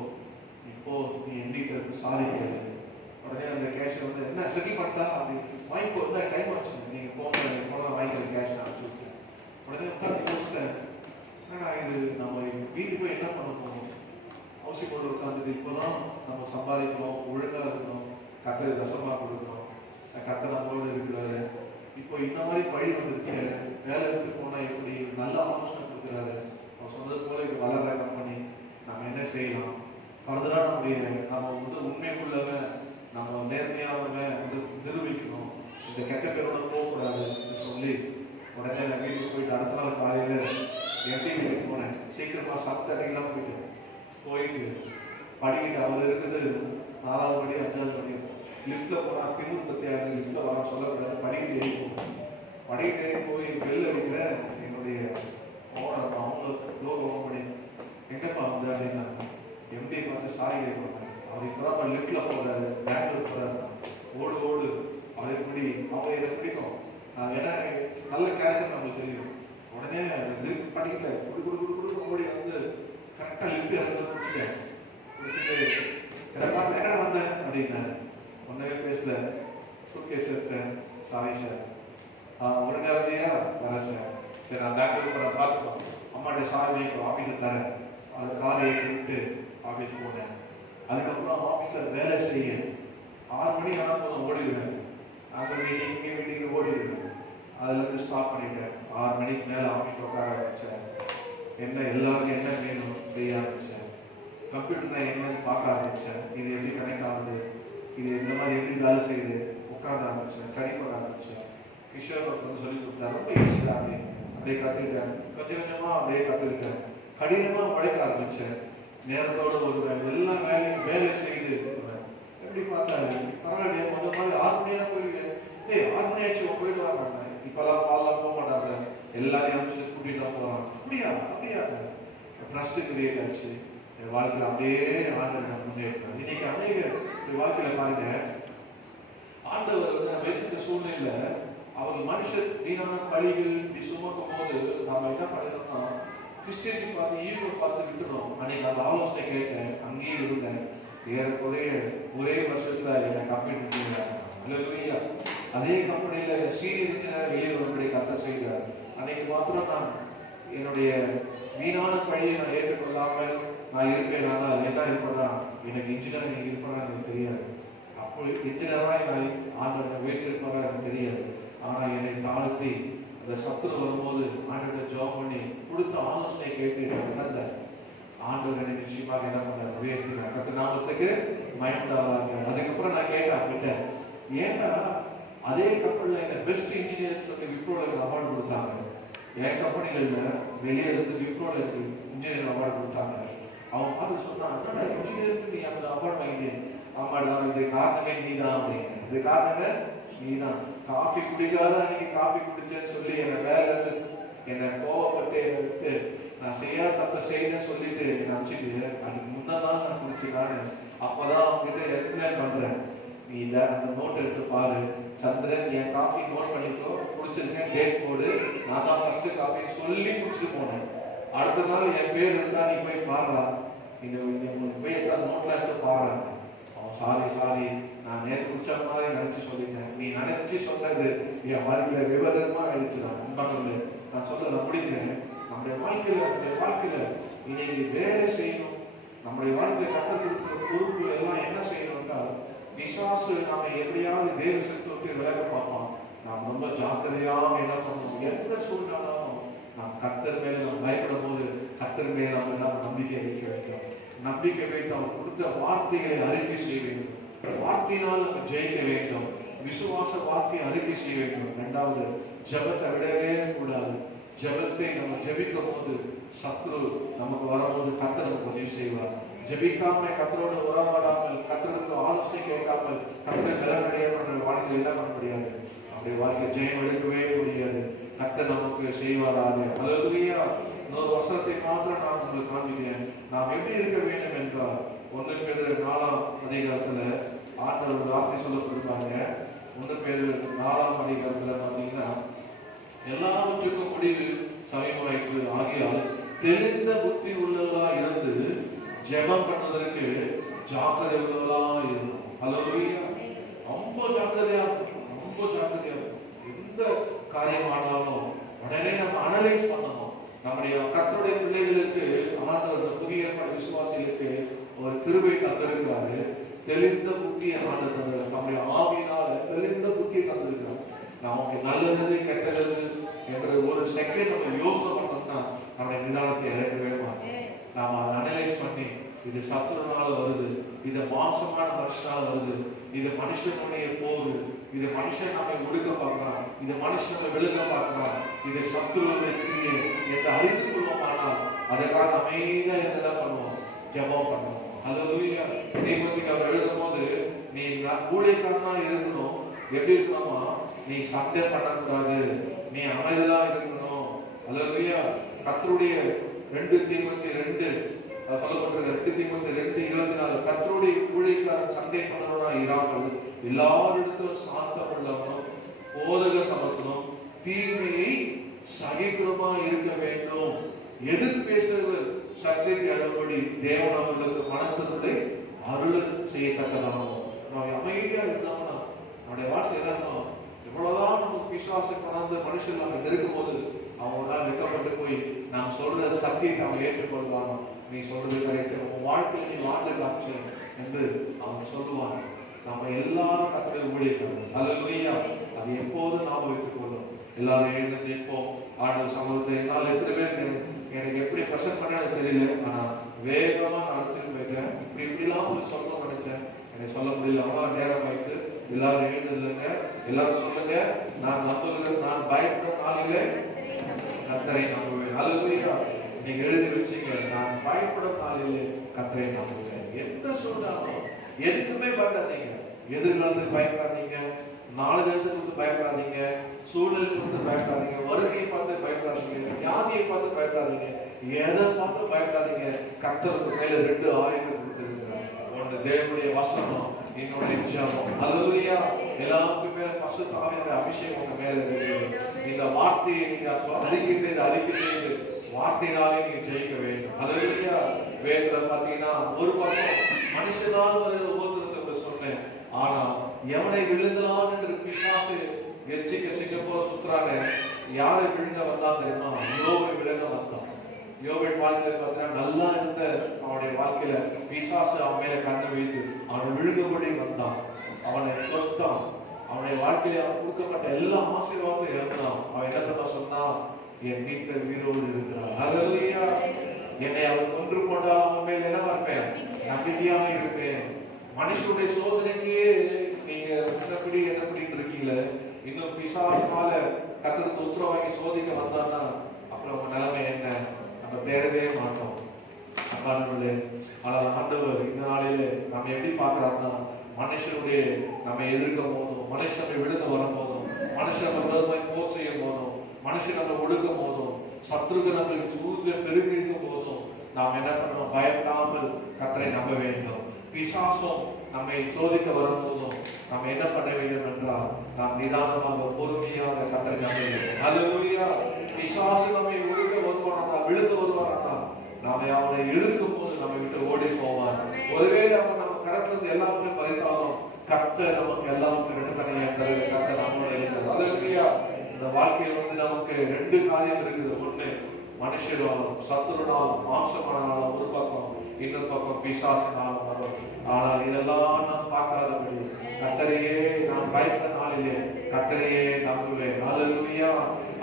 இப்போ நீ எண்ணிட்டு சாதிக்க. உடனே அந்த கேஷ் வந்து என்ன செட்டில் பண்ணிட்டா அப்படின்னு வாங்கிக்கோ, இந்த டைம் ஆச்சு, நீங்க போன வாங்கிக்கிற கேஷ் நான் அனுப்பிச்சு விட்டேன். உடனே உட்காந்து யோசித்தேன், என்னடா இது, நம்ம வீட்டுக்கு போய் என்ன பண்ண போகணும்? அவசியம் போட்டு உட்காந்துட்டு இப்போதான் நம்ம சம்பாதிக்கணும், ஒழுங்கா இருக்கணும், கத்தரை ரசமா கொடுக்கணும், கத்தரை நம்மளோட இருக்கிறாரு. இப்போ இந்த மாதிரி வழி வந்துருச்சு, வேலை விட்டு போனா எப்படி, நல்ல ஆலோசனை கொடுக்குறாரு. அவர் சொன்னது போல இது வளர்ற கம்பெனி, நம்ம என்ன செய்யலாம், ஃபர்தரா நம்ம வந்து உண்மைக்குள்ளவன், நம்ம நேர்மையானவன் வந்து நிரூபிக்கணும், இந்த கெட்ட பேரோட போகக்கூடாதுன்னு சொல்லி உடனே நான் வீட்டுக்கு போயிட்டு அடுத்த நாள் காலையில எம்டி வீட்டுக்கு போனேன். சீக்கிரமா சாப்பிட்டு போயிட்டு படிக்கிட்டு, அவர் இருக்குது 4வது படி 5வது படி, லிஃப்ட்ல போனா திமுக பத்தியாக லிஃப்ட்ல வர சொல்லக்கூடாது, படிக்கிட்டு ஏறி போகணும். படிக்கிட்டு ஏறி போய் பெல் அடிக்கிற என்னுடைய ஓனர், அவங்க லோன் ஓன் பண்ணி எங்கப்பா வந்து அப்படின்னா எம்டி பார்த்து சாரி கேட்பாங்க. அவர் இப்பதான் லிஃப்ட்ல போறாரு, பெங்களூர் போறாரு, ஓடு ஓடு அதே படி அவங்க இதை பிடிக்கும். ஏன்னா நல்ல கேரக்டர் நம்மளுக்கு தெரியும். உடனே திருப்பி படிக்கல, குடு ஓடி வந்து கரெக்டா லிஃப்ட் எடுத்து முடிச்சுட்டேன். முடிச்சுட்டு என்ன வந்தேன் அப்படின்னாரு. ஒன்னவே பேசல, சூட்கேஸ் எடுத்தேன், சாரி சார், ஒழுங்காவியா வர சார், சரி நான் பெங்களூர் போற பார்த்துக்கோ, அம்மாட்ட சாரி வைக்கும், ஆஃபீஸை தரேன். அதை காலை ஏற்றி விட்டு ஆஃபீஸ் போனேன். அதுக்கப்புறம் ஆஃபீஸில் வேலை செய்ய 6 மணி ஆனால் போதும் ஓடிடுவேன். அங்கே மீட்டிங் ஓடிடுவேன். அதுலேருந்து ஸ்டாப் பண்ணிட்டேன். 6 மணிக்கு மேலே ஆஃபீஸில் உட்கார ஆரம்பித்தேன். என்ன எல்லாருக்கும் என்ன வேணும் செய்ய ஆரம்பித்தேன். கம்ப்யூட்டர் தான் என்னன்னு பார்க்க ஆரம்பித்தேன். இது எப்படி கனெக்ட் ஆகுது, இது இந்த மாதிரி எப்படி வேலை செய்யுது, உட்கார ஆரம்பித்தேன், ஸ்டடி பண்ண ஆரம்பித்தேன். கிஷோர் வந்து சொல்லி கொடுத்தாரு, ரொம்ப ஈஸி தான் அப்படியே கற்றுக்கிட்டேன். கொஞ்சம் கொஞ்சமாக அப்படியே கற்றுக்கிட்டேன். கடினமாக உழைக்க ஆரம்பித்தேன். நேரத்தோடு ஒரு எல்லா வேலையும் வேலை செய்து எப்படி பார்த்தாரு, பரவாயில்லையே கொஞ்சம் மாதிரி 6 மணியெல்லாம் போயிடுவேன். 6 மணி ஆச்சு போயிட்டு வாங்க. இப்பெல்லாம் பால்லாம் போக மாட்டாங்க, எல்லாரையும் அனுப்பிச்சு கூட்டிட்டு போவாங்க. அப்படியா ட்ரஸ்ட் கிரியேட் ஆச்சு. என் வாழ்க்கையில் அப்படியே ஆண்டவர் முன்னேற்றம். இன்னைக்கு அநேக வாழ்க்கையில பாருங்க, ஆண்டவர் வந்து வச்சிருக்க சூழ்நிலையில அவர் மனுஷர் வீணான பழிகள் இப்படி சுமக்கும் போது நாம என்ன பண்ணணும்னா, கிறிஸ்டியனை பார்த்து ஈகோ பார்த்து விட்டுறோம். அன்னைக்கு அந்த ஆலோசனை கேட்டேன், அங்கேயே இருந்தேன். ஏறக்குறைய ஒரே வருஷத்துல என்னை கம்பெனி இல்லையா, அதே கம்பெனியில சீனியர் இன்ஜினியர் வெளியே வரும்படி கத்த செய்தார். அன்னைக்கு மாத்திரம் நான் என்னுடைய வீணான பழியை நான் ஏற்றுக்கொள்ளாமல் நான் இருப்பேன். ஆனால் என்ன இருப்பேன்னா, எனக்கு இன்ஜினியரிங் இருப்பேன்னா எனக்கு தெரியாது. அப்போ இன்ஜினியராக நான் ஆண்டவரை வைத்திருப்பதா எனக்கு தெரியாது. ஆனால் என்னை தாழ்த்தி அந்த சத்துரு வரும்போது ஆண்டவரை ஜெபம் பண்ணி கொடுத்த ஆலோசனை கேட்டு நடந்த ஆண்டவர் என்னை நிச்சயமாக என்ன பண்ண உயர்த்தினார். கர்த்தர் நாமத்துக்கு மகிமையுண்டாவதாக. அதுக்கப்புறம் நான் கேட்டேன் அவங்கிட்ட, ஏன்னா அதே கம்பெனியில் என்ன பெஸ்ட் இன்ஜினியர் சொல்லி விப்ரோல அவார்டு கொடுத்தாங்க. என் கம்பெனிகள்ல வெளியே இருந்து விப்ரோல இன்ஜினியர் அவார்டு கொடுத்தாங்க. அவன் பார்த்து சொன்னான், இன்ஜினியருக்கு நீ அந்த அவார்டு வாங்கிட்டேன். ஆமாடா, இது காரணமே நீதான் அப்படின்னு. இது காரணமே நீதான். காஃபி குடிக்காத அன்னைக்கு காஃபி குடிச்சேன்னு சொல்லி என்னை வேலை என்னை கோவப்பட்டு என்னை விட்டு நான் செய்யாத தப்ப செய்யன்னு சொல்லிட்டு என்னை அனுப்பிச்சிட்டு அதுக்கு முன்னதான் நான் குடிச்சுக்கான்னு அப்பதான் அவங்ககிட்ட எக்ஸ்பிளைன் பண்றேன். நீ அந்த நோட் எடுத்து பாரு, சந்திரன் என் காஃபி நோட் பண்ணிக்கோ, குடிச்சிருக்கேன், டேட் போடு, நான் தான் ஃபர்ஸ்ட் காஃபி சொல்லி குடிச்சிட்டு போனேன். அடுத்த நாள் என் பேர் இருக்கா, நீ போய் பாருடா, நீங்க போய் நோட்ல எடுத்து பாரு. அவன் சாரி நான் நேற்று குடிச்ச மாதிரி நினைச்சு சொல்லிட்டேன், நீ நினைச்சு சொன்னது என் வாழ்க்கையில விவாதமா ஆயிடுச்சுதான். நான் சொல்ல நான் முடிக்கிறேன். நம்முடைய வாழ்க்கையில இன்னைக்கு வேலை செய்யணும். நம்முடைய வாழ்க்கையில கற்றுக்கிற பொறுப்பு எல்லாம் என்ன செய்யணும்னா, விசுவாசு நாம எப்படியாவது தேவ சக்தியை விலக பார்ப்போம். நாம் ரொம்ப ஜாக்கிரதையாக என்ன பண்ணணும், எந்த சூழ்நிலாலும் நாம் கர்த்தர் மேல நாம் பயப்படும் போது கர்த்தர் மேல நம்ம எல்லாம் நம்பிக்கை வைக்க வேண்டும். நம்பிக்கை வைத்து அவர் கொடுத்த வார்த்தைகளை அறிக்கை செய்ய வேண்டும். வார்த்தையினால் நம்ம ஜெயிக்க வேண்டும். விசுவாச வார்த்தை அறிக்கை செய்ய வேண்டும். இரண்டாவது, ஜெபத்தை விடவே கூடாது. ஜெபத்தை நம்ம ஜெபிக்கும் போது சத்ரு நமக்கு வரும்போது கர்த்தர் நமக்கு உதவி செய்வார். ஜெபிக்காம கர்த்தரோடு உறவாடாமல் கர்த்தருக்கு ஆலோசனை கேட்காமல் கர்த்தரை பலனடையாமல் வாழ்க்கை எல்லாம் பண்ண முடியாது. அப்படி வாழ்க்கை ஜெயம் எடுக்கவே முடியாது. கர்த்தர் நமக்கு செய்வாராக. அல்லேலூயா. இன்னொரு வசனத்தை மாத்திரம் நான் உங்களுக்கு காண்பிக்கிறேன். நாம் எப்படி இருக்க வேண்டும் என்றால் 1 பேதுரு 4ஆம் அதிகாரத்துல ஆண்டவர் வார்த்தை சொல்லப்படுறாங்க. 1 பேதுரு 4ஆம் அதிகாரத்துல பாத்தீங்கன்னா, எல்லாவற்றுக்கும் முடிவு சமீபமாயிற்று ஆகியால் தெளிந்த புத்தி உள்ளவர்களா இருந்து ஜெபம் பண்ணுவதற்கு ஜாக்கிரதை உள்ளவர்களா இருக்கணும். அல்லேலூயா. ரொம்ப ஜாக்கிரதையா எந்த காரியமானாலும் உடனே நம்ம அனலைஸ் பண்ணணும். நம்முடைய கர்த்தருடைய பிள்ளைகளுக்கு ஆண்டவர் புதிய விசுவாசிகளுக்கு ஒரு கிருபை தந்திருக்கிறாரு. தெளிந்த புத்தியை ஆண்டவர் நம்முடைய ஆவியினால தெளிந்த புத்தியை தந்திருக்கிறார். நமக்கு நல்லது கெட்டது என்ற ஒரு செகண்ட் நம்ம யோசனை பண்ணோம்னா நம்முடைய நிதானத்தை இழக்கவே மாட்டோம். நாம அதை அனலைஸ் பண்ணி இது சத்துருனால வருது, இது மாசமான மனுஷனால வருது, இது மனுஷனுடைய போர், இது மனுஷன் நம்மை ஒடுக்க பார்க்கிறான், இது மனுஷன் நம்மை விழுக்க பார்க்கிறான், இது சத்துருடைய கிரியை என்று அறிந்து கொள்வோமானால் அதற்காக அமைதியா என்னதான் பண்ணுவோம்? ஜெபம் பண்ணுவோம். அல்லேலூயா. தீமோத்தேயுக்கு அவர் எழுதும் போது நீ ஊழியக்காரனா இருக்கணும். எப்படி இருக்கணுமா? நீ சண்டை பண்ணக்கூடாது, நீ அமைதியா இருக்கணும். அல்லேலூயா. கர்த்தருடைய 2 தீமோத்தேயு 2 சொல்லப்பட்டிருக்க 2 தீமோத்தேயு 2:24 கர்த்தருடைய ஊழியக்காரன் சண்டை பண்ணவனா இராமல் எல்லாரிடத்திலும் சாந்தம் உள்ளவனும் போதக சமத்துவம் தீமையை சகிக்கிறமா இருக்க வேண்டும். எதிர் பேசுகிறவர் சத்தியத்தை அழும்படி தேவன் அவர்களுக்கு மனத்திருந்தை அருள் செய்யத்தக்கதாகும். நம்ம அமைதியா இருந்தோம்னா நம்முடைய வார்த்தை என்ன? எவ்வளவுதான் நமக்கு பிசாசு கொண்டாந்து மனுஷன் நம்ம இருக்கும் போது அவங்களாம் வெக்கப்பட்டு போய் நாம் சொல்ற சத்தியத்தை அவன் ஏற்றுக்கொள்வாங்க. நீ சொல்றது கரெக்ட், உன் வாழ்க்கையில் நீ வாழ்ந்து காட்சி என்று அவன் சொல்லுவான். நம்ம எல்லாரும் கர்த்தருடைய ஊழியக்காரர்கள். அல்லேலூயா. அது எப்போதும் நாம வைத்துக் கொள்ளும். எல்லாரும் எழுந்து நிற்போம். ஆண்டவர் சமூகத்தை என்னால் எத்தனை பேர் எனக்கு எப்படி பிரசன்ட் பண்ண தெரியல, ஆனா வேகமா நடத்திட்டு போயிட்டேன். இப்படிலாம் ஒரு சொல்லணும் நினைச்சேன், எனக்கு சொல்ல முடியல. அவ்வளோ நேரம் ஆயிட்டு எல்லாரும் எழுந்துருங்க. எல்லாரும் சொல்லுங்க, நான் நம்புகிறேன், நான் பயப்பட நாளிலே கர்த்தரை நம்புவேன். அல்லேலூயா. நீங்க எழுதி வச்சீங்க, நான் பயப்படும் நாளிலே கர்த்தரை நம்புவேன். எந்த சூழ்நிலை எதுக்குமே பயப்படாதீங்க. எதிர்காலத்துக்கு பயப்படாதீங்க, நாலு தினத்துக்கு பயப்படாதீங்க, சூழலை பார்த்து பயப்படாதீங்க, வருகையை பார்த்து பயப்படாதீங்க, வியாதியை பார்த்து பயப்படாதீங்க, எதை பார்த்து பயப்படாதீங்க. கர்த்தருக்கு மேல 2 ஆயுதம் கொடுத்திருக்கிறார். ஒன்று தேவனுடைய வசனம், இன்னொரு ஜெபம். அல்லேலூயா. எல்லாருக்கும் மேல பரிசுத்த ஆவியானவருடைய அபிஷேகம் உங்க மேல இருக்கு. இந்த வார்த்தையை நீங்க அறிக்கை செய்து வார்த்தையினாலே நீங்க ஜெயிக்க வேண்டும். அல்லேலூயா. வேதத்துல பாத்தீங்கன்னா ஒரு பக்கம் மனுஷனால் ஒவ்வொருத்தருக்கு சொன்னேன், ஆனா எவனை விழுங்கலாம் என்று பிசாசு எச்சிக்க சிங்கப்பூர் சுத்துறாங்க. யாரை விழுங்க வந்தான் தெரியுமா? யோபை விழுங்க வந்தான். யோபின் வாழ்க்கையில பார்த்தீங்கன்னா நல்லா இருந்த அவனுடைய வாழ்க்கையில பிசாசு அவன் மேல கண்ணு வைத்து அவனை விழுங்கும்படி வந்தான். அவனை தொட்டான். அவனுடைய வாழ்க்கையில அவன் கொடுக்கப்பட்ட எல்லா ஆசீர்வாதத்தையும் இழந்தான். அவன் என்ன சொன்னான்? என் வீட்டில் உயிரோடு இருக்கிறார். அல்லேலூயா. என்னை அவன் கொன்று கொண்டால் அவன் மேல் என்னவா இருப்பேன்? நம்பிக்கையா இருப்பேன். மனுஷனுடைய சோதனைக்கு நீங்க என்னப்படி இருக்கீங்களே, இன்னும் பிசாசுனால கர்த்தருக்கு உத்தரவாகி சோதிக்க வந்தான்னா அப்புறம் உங்க நிலைமை என்ன? நம்ம தேரவே மாட்டோம். அப்பாடுகளே, ஆனால் ஆண்டவர் இந்த நாளிலே நம்ம எப்படி பார்க்கிறாருன்னா, மனுஷனுடைய நம்ம எதிர்க்கும் போதும், மனுஷன் நம்ம விடுங்க வரும் போதும், மனுஷன் நம்ம விரோதமாய் போர் செய்யும் போதும், மனுஷன் நம்ம ஒடுக்கும் போதும், சத்துருக்கள் நம்மளுக்கு சூழ்நிலை பெருகிருக்கும் போதும் நாம் என்ன பண்ணணும்? பயப்படாமல் கர்த்தரை நம்ப வேண்டும். பிசாசும் நம்மை சோதிக்க வரும் போதும் நாம் என்ன பண்ண வேண்டும் என்றால், நாம் நிதானமாக பொறுமையாக கர்த்தரை நம்ப வேண்டும். அல்லேலூயா. பிசாசு நம்மை ஒடுக்க வருவானா, விழுந்து வருவானா, நாம அவனை எதிர்க்கும் போது நம்மை விட்டு ஓடி போவான். ஒருவேளை அவன் நம்ம கரத்திலிருந்து எல்லாத்தையும் பறித்தாலும் கர்த்தர் நமக்கு எல்லாத்தையும் கர்த்தர் நம்மளோட இருக்கிறார். அல்லேலூயா. இந்த வாழ்க்கையில் நமக்கு 2 காரியம் இருக்குது. ஒண்ணு மனுஷனாலும் சத்துருனாலும் மாம்சமானாலும் ஒரு பக்கம், இன்னொரு பக்கம் பிசாசினாலும் வரும். ஆனால் இதெல்லாம் நாம் பார்க்காதபடி கர்த்தரையே நான் பயப்பட நாளிலே கர்த்தரையே நம்புவேன். அல்லேலூயா.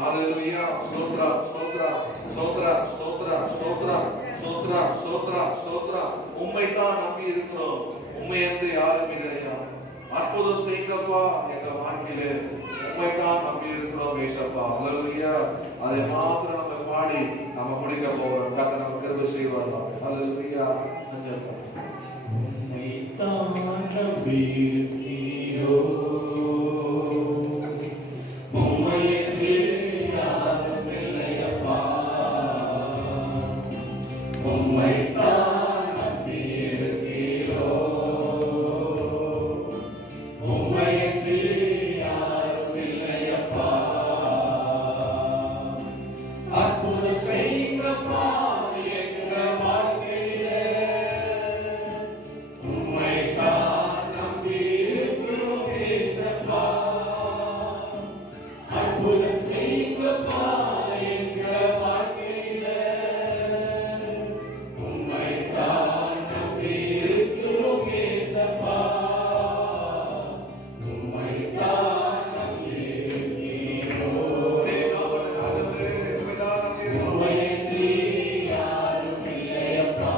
அல்லேலூயா. ஸ்தோத்ரா ஸ்தோத்ரா ஸ்தோத்ரா ஸ்தோத்ரா ஸ்தோத்ரா ஸ்தோத்ரா ஸ்தோத்ரா ஸ்தோத்ரா. உம்மை தான் நம்பி இருக்கிறோம். உம்மை என்று யாரும் இல்லையா? அற்புதம் செய்யுங்கப்பா எங்க வாழ்க்கையிலே உண்மைதான் நம்பி இருக்கிறோம் ஏசப்பா. ஹல்லேலூயா. அதை மாத்திரம் நம்ம பாடி நம்ம முடிக்க போறோம். கர்த்தர் நம்ம கிருபை செய்வார். ஹல்லேலூயா. நன்றி. உம்மைத்தான் நம்பியிருக்கிறோ உம்மையன்றி யாரும் இல்லையப்பா. உம்மைத்தான் நம்பியிருக்கிறோ உம்மையன்றி யாரும் இல்லையப்பா. அற்புதம் செய்யுங்கப்பா எங்க வாழ்க்கையிலே. உம்மைத்தான் நம்பியிருக்கிறோம் ஏசப்பா. அற்புதம் செய்யுங்கப்பா எங்க வாழ்க்கையிலே. உம்மைத்தான் நம்பியிருக்கிறோம் ஏசப்பா. உம்மைத்தான் நம்பியிருக்கிறோம். உம்மையன்றி யாரும் இல்லையப்பா.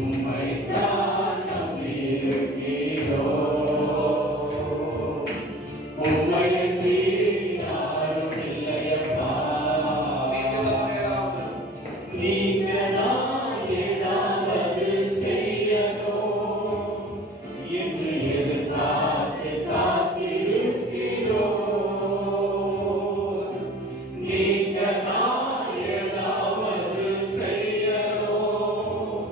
உம்மைத்தான் நம்பியிருக்கிறோம். உம்மையன்றி யாரும் இல்லையப்பா. நீங்கதான் ஏதாவது செய்யணும் என்று எதிர்பார்த்து காத்திருக்கிறோம். நீங்கதான் ஏதாவது செய்யணும்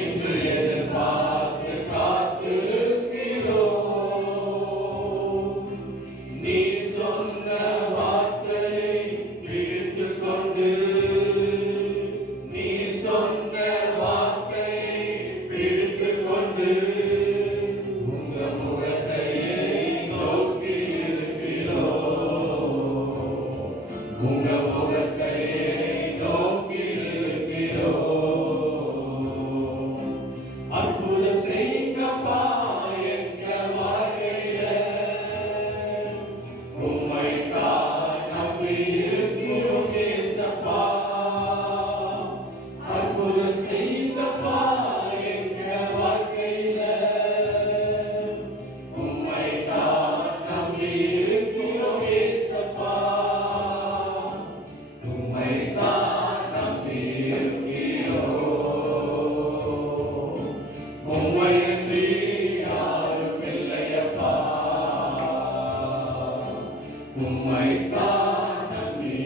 என்று எதிர்பார்த்து காத்திருக்கிறோம். நீ சொன்ன வார்த்தையை பிடித்துக்கொண்டு நீ சொன்ன வார்த்தையை பிடித்துக்கொண்டு உங்க முகத்தையே நோக்கி இருக்கிறோம். உங்க முகத்தையே நோக்கி இருக்கிறோம். அற்புதம் செய்யுங்கப்பா எங்க வாழ்க்கையில. உம்மைத்தான் நம்பியிருக்கிறோம் ஏசப்பா. அற்புதம் செய்யுங்கப்பா எங்க வாழ்க்கையில. உம்மைத்தான் நம்பியிருக்கிறோம் ஏசப்பா. உம்மைத்தான் நம்பியிருக்கிறோம். உம்மையன்றி யாரும் இல்லையப்பா. உம்மைத்தான் நம்பியிருக்கிறோம்.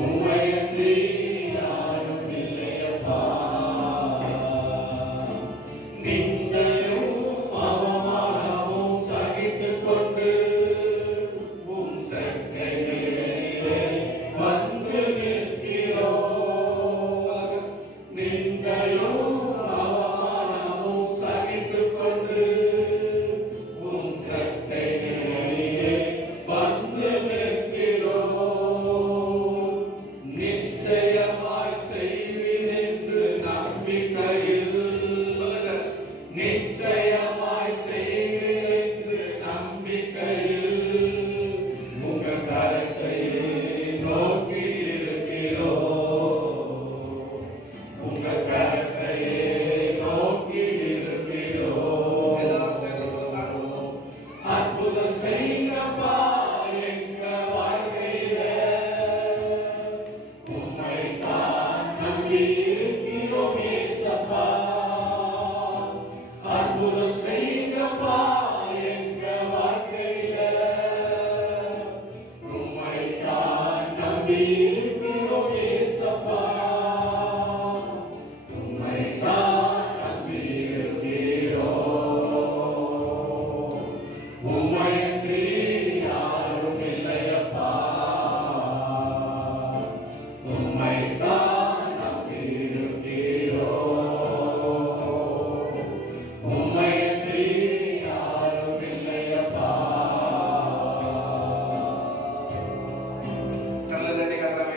உம்மையன்றி யாரும் இல்லையப்பா. நிந்தையும் அவமானமும் சகித்துக்கொண்டு உம் சட்டைகளிலே வந்து நிற்கிறோம். நிந்தையும் அவமானமும் சகித்துக்கொண்டு உம் சட்டைகளிலே வந்து நிற்கிறோம். நிச்சயமாய் செய்வீர் என்று நம்பிக்கையில். நிச்சயமாய் செய்வீர் என்று நம்பிக்கையில் உங்க கரத்தையே நோக்கி இருக்கிறோம். உங்க கரத்தையே நோக்கி இருக்கிறோம். அற்புதம் செய்யுங்கப்பா எங்க வாழ்க்கையில. உம்மைத்தான் நம்பியிருக்கிறோம் ஏசப்பா. அற்புதம் செய்யுங்கப்பா எங்க வாழ்க்கையில. உம்மைத்தான் நம்பியிருக்கிறோம் ஏசப்பா. உம்மைத்தான் நம்பியிருக்கிறோம். உம்மையன்றி யாரும் இல்லையப்பா. உம்மைத்தான் நம்பியிருக்கிறோம். உம்மையன்றி யாரும் இல்லையப்பா. நல்லதடி கர்த்தாவே.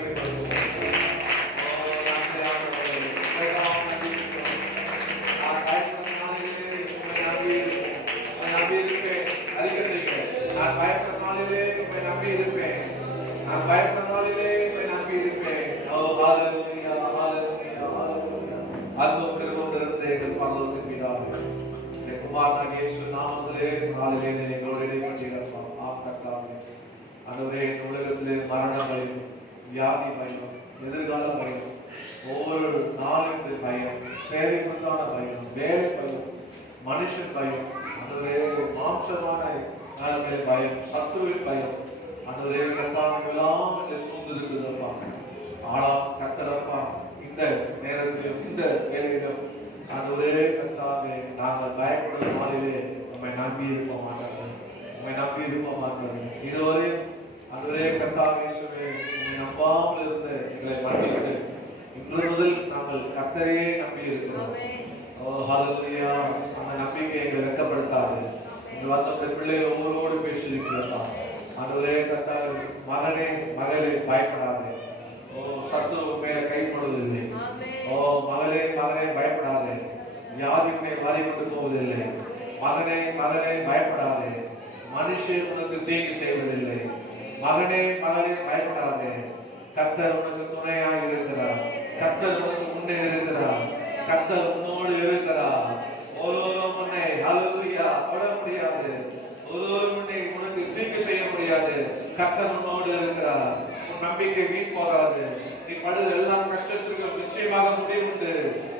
நான் பயப்பட நாளிலே உம்மை நம்பி இருப்பேன். அறிக்கையிடுங்கள். நான் பயப்பட நாளிலே உம்மை நம்பி இருப்பேன். நான் பயப்பட நாளிலே உம்மை நம்பி இருப்பேன். ஓ ஹalleluya, ஹalleluya, ஹalleluya. அன்பும் கிருபையும் நிறைந்த எங்கள் பரலோகத்தின் பிதாவே, என் குமாரனாகிய இயேசு நாமத்திலே நாளிலே எங்களோடு இடைப்பட்டீரப்பா. கர்த்தாவே, ஆண்டவரே, இந்த உலகத்திலே மரண பயம், வியாதி பயம், எதிர்கால பயம், ஒவ்வொரு நாளும் பயம், தேவைக்குத்தான பயம், வேலை பயம், மனுஷன் பயம், ஆண்டவரே, மாம்சமான நலன்களை பயம், சத்துருவின் பயம், ஆண்டவரே, கர்த்தாவே, எல்லாம் சூழ்ந்து இருக்குதுப்பா. ஆனா கர்த்தரப்பா, இந்த நேரத்திலும் இந்த வேலையிலும் ஆண்டவரே கர்த்தாவே, நாங்கள் பயப்படுற நாளிலே நம்மை நம்பி இருப்போம் ஆண்டவரே, நம்மை நம்பி இருப்போம் ஆண்டவரே. இதுவரை ஆண்டவரே கர்த்தாவே, உம்மை நம்பாமல் இருந்த எங்களை மன்னித்து இன்று முதல் நாங்கள் கர்த்தரையே நம்பி இருக்கிறோம். ஓ ஹல்லேலூயா. அந்த நம்பிக்கை எங்களை வெட்கப்படுத்தாது. இன்று வந்த பிள்ளைகள் ஒவ்வொருவரோடு பேசியிருக்கிறதா ஆண்டவரே கர்த்தாவே, மகனே மகளே பயப்படாதே. ஓ சத்துரு மேல கைப்படுவதில்லை. ஓ மகளே மகனே பயப்படாதே. வியாதியுமே மாறிக்கொண்டு போவதில்லை. மகனே மகளே பயப்படாதே. மனுஷன் உனக்கு தீங்கு செய்வதில்லை. மகனே மகளே பயப்படாதே. கர்த்தர் உனக்கு துணையாக இருக்கிறார். கர்த்தர் உனக்கு முன்னே இருக்கிறார். கர்த்தர் உன்னோடு இருக்கிறார். ஒருவரும் உன்னை ஹல்லேலூயா தொட முடியாது. ஒருவரும் உன்னை உனக்கு தீங்கு செய்ய முடியாது. கர்த்தர் உன்னோடு இருக்கிறார். உன் நம்பிக்கை வீண் போகாது. நீ படுகிற எல்லா கஷ்டத்திற்கும் நிச்சயமாக முடிவுண்டு.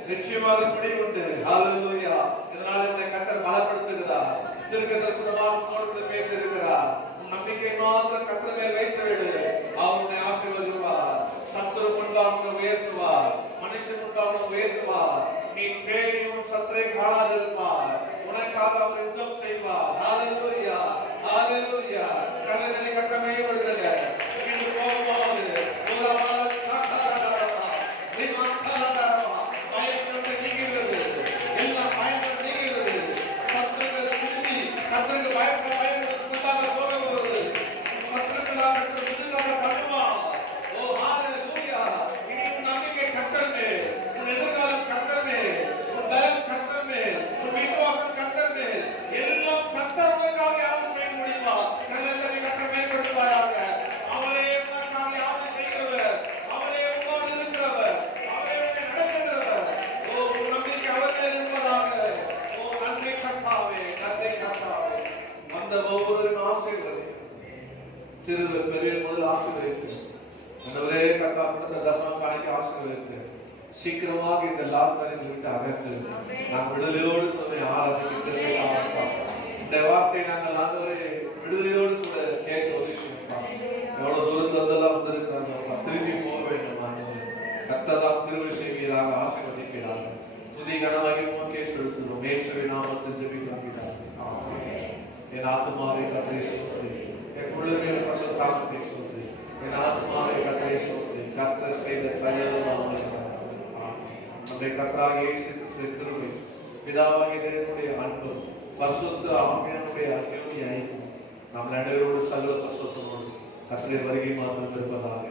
நிச்சயமாக முடிவுண்டு. ஹல்லேலூயா. இதனால உன்னை கர்த்தர் பலப்படுத்துகிறார். தீர்க்கதரிசனமாக உன்னோடு பேச இருக்கிறார். உன் நம்பிக்கை மாத்திரம் கர்த்தர் மேல் வைத்து விடு. அவர் உன்னை ஆசீர்வதிப்பார். சத்துரு முன்பாக உயர்த்துவார். மனுஷன் முன்பாக உயர்த்துவார். நீ தேடி உன் சத்துரை காணாதிருப்பார். உனக்காக அவர் யுத்தம் செய்வார். ஹல்லேலூயா ஹல்லேலூயா. கல்லறை கட்டமே விடுதல இன்று போகும்போது முதலாவது சாத்தாரா விமானத்தாரா பயத்தை நீங்கிறது. எல்லா பயத்தை நீங்கிறது. சத்துருக்கள் குச்சி சத்துருக்கள் பயப்படுவதற்கு முன்பாக போகிறது. சத்துருக்களாக முன்பாக பண்ணுவார். ஓ ஹல்லேலூயா. இனி உன் நம்பிக்கை கர்த்தர் மேல், உன் எதிர்காலம் கர்த்தர் மேல், உன் பலம் கர்த்தர் மேல், உன் விசுவாசம் கர்த்தர் மேல், எல்லாம் கர்த்தர் உனக்காக யாவும் செய்ய முடியுமா? கல்லறை கர்த்தர் மேம்படுத்துவாராக. அவரே உனக்காக யாவும் செய்கிறவர். அவரே உன்னோடு இருக்கிறவர். அவரே உன்னை நடத்துகிறவர். ஓ உன் நம்பிக்கை அவர் மேல் இருப்பதாக. ஓ நன்றி கர்த்தாவே, நன்றி கர்த்தாவே. அந்த ஒவ்வொரு ஆசீர்வதி சிறிது பெரிய முதல் ஆசீர்வதித்து ஆண்டவரே கர்த்தா கொடுத்த தசம காணிக்கை ஆசீர்வதித்து சீக்கிரமாக இந்த லாக்டவுனை விட்டு அகற்று. நாம் விடுதலையோடு நம்மை ஆராதிக்கின்றே இந்த வார்த்தை நாங்கள் ஆண்டவரே விடுதலையோடு கூட கேட்க உதவி செய்யலாம். எவ்வளவு தூரத்துல இருந்தெல்லாம் வந்திருக்கிறாங்க. திரும்பி போக வேண்டும் ஆண்டவரே. கர்த்ததாம் திருவி செய்வீராக ஆசீர்வதிக்கிறாங்க. துதி கனமாகி உமக்கே செலுத்துகிறோம். இயேசுவின் நாமத்தில் ஜெபிக்கிறோம் பிதாவே. ஆமென். என் ஆத்துமாவே கர்த்தரை ஸ்தோத்திரி. என் உள்ளமே பரிசுத்த நாமத்தை ஸ்தோத்திரி. என் ஆத்துமாவே கர்த்தரை ஸ்தோத்திரி. கர்த்தர் செய்த சகலமும் நம்முடைய கர்த்தராகிய இயேசு கிறிஸ்துவின் கிருபை, பிதாவாகிய தேவனுடைய அன்பு, பரிசுத்த ஆவியானவருடைய அந்யோன்ய ஐக்கியம் நம் அனைவரோடு சகல பரிசுத்தமோடு கர்த்தருடைய வருகை மாத்திரம் இருப்பதாக.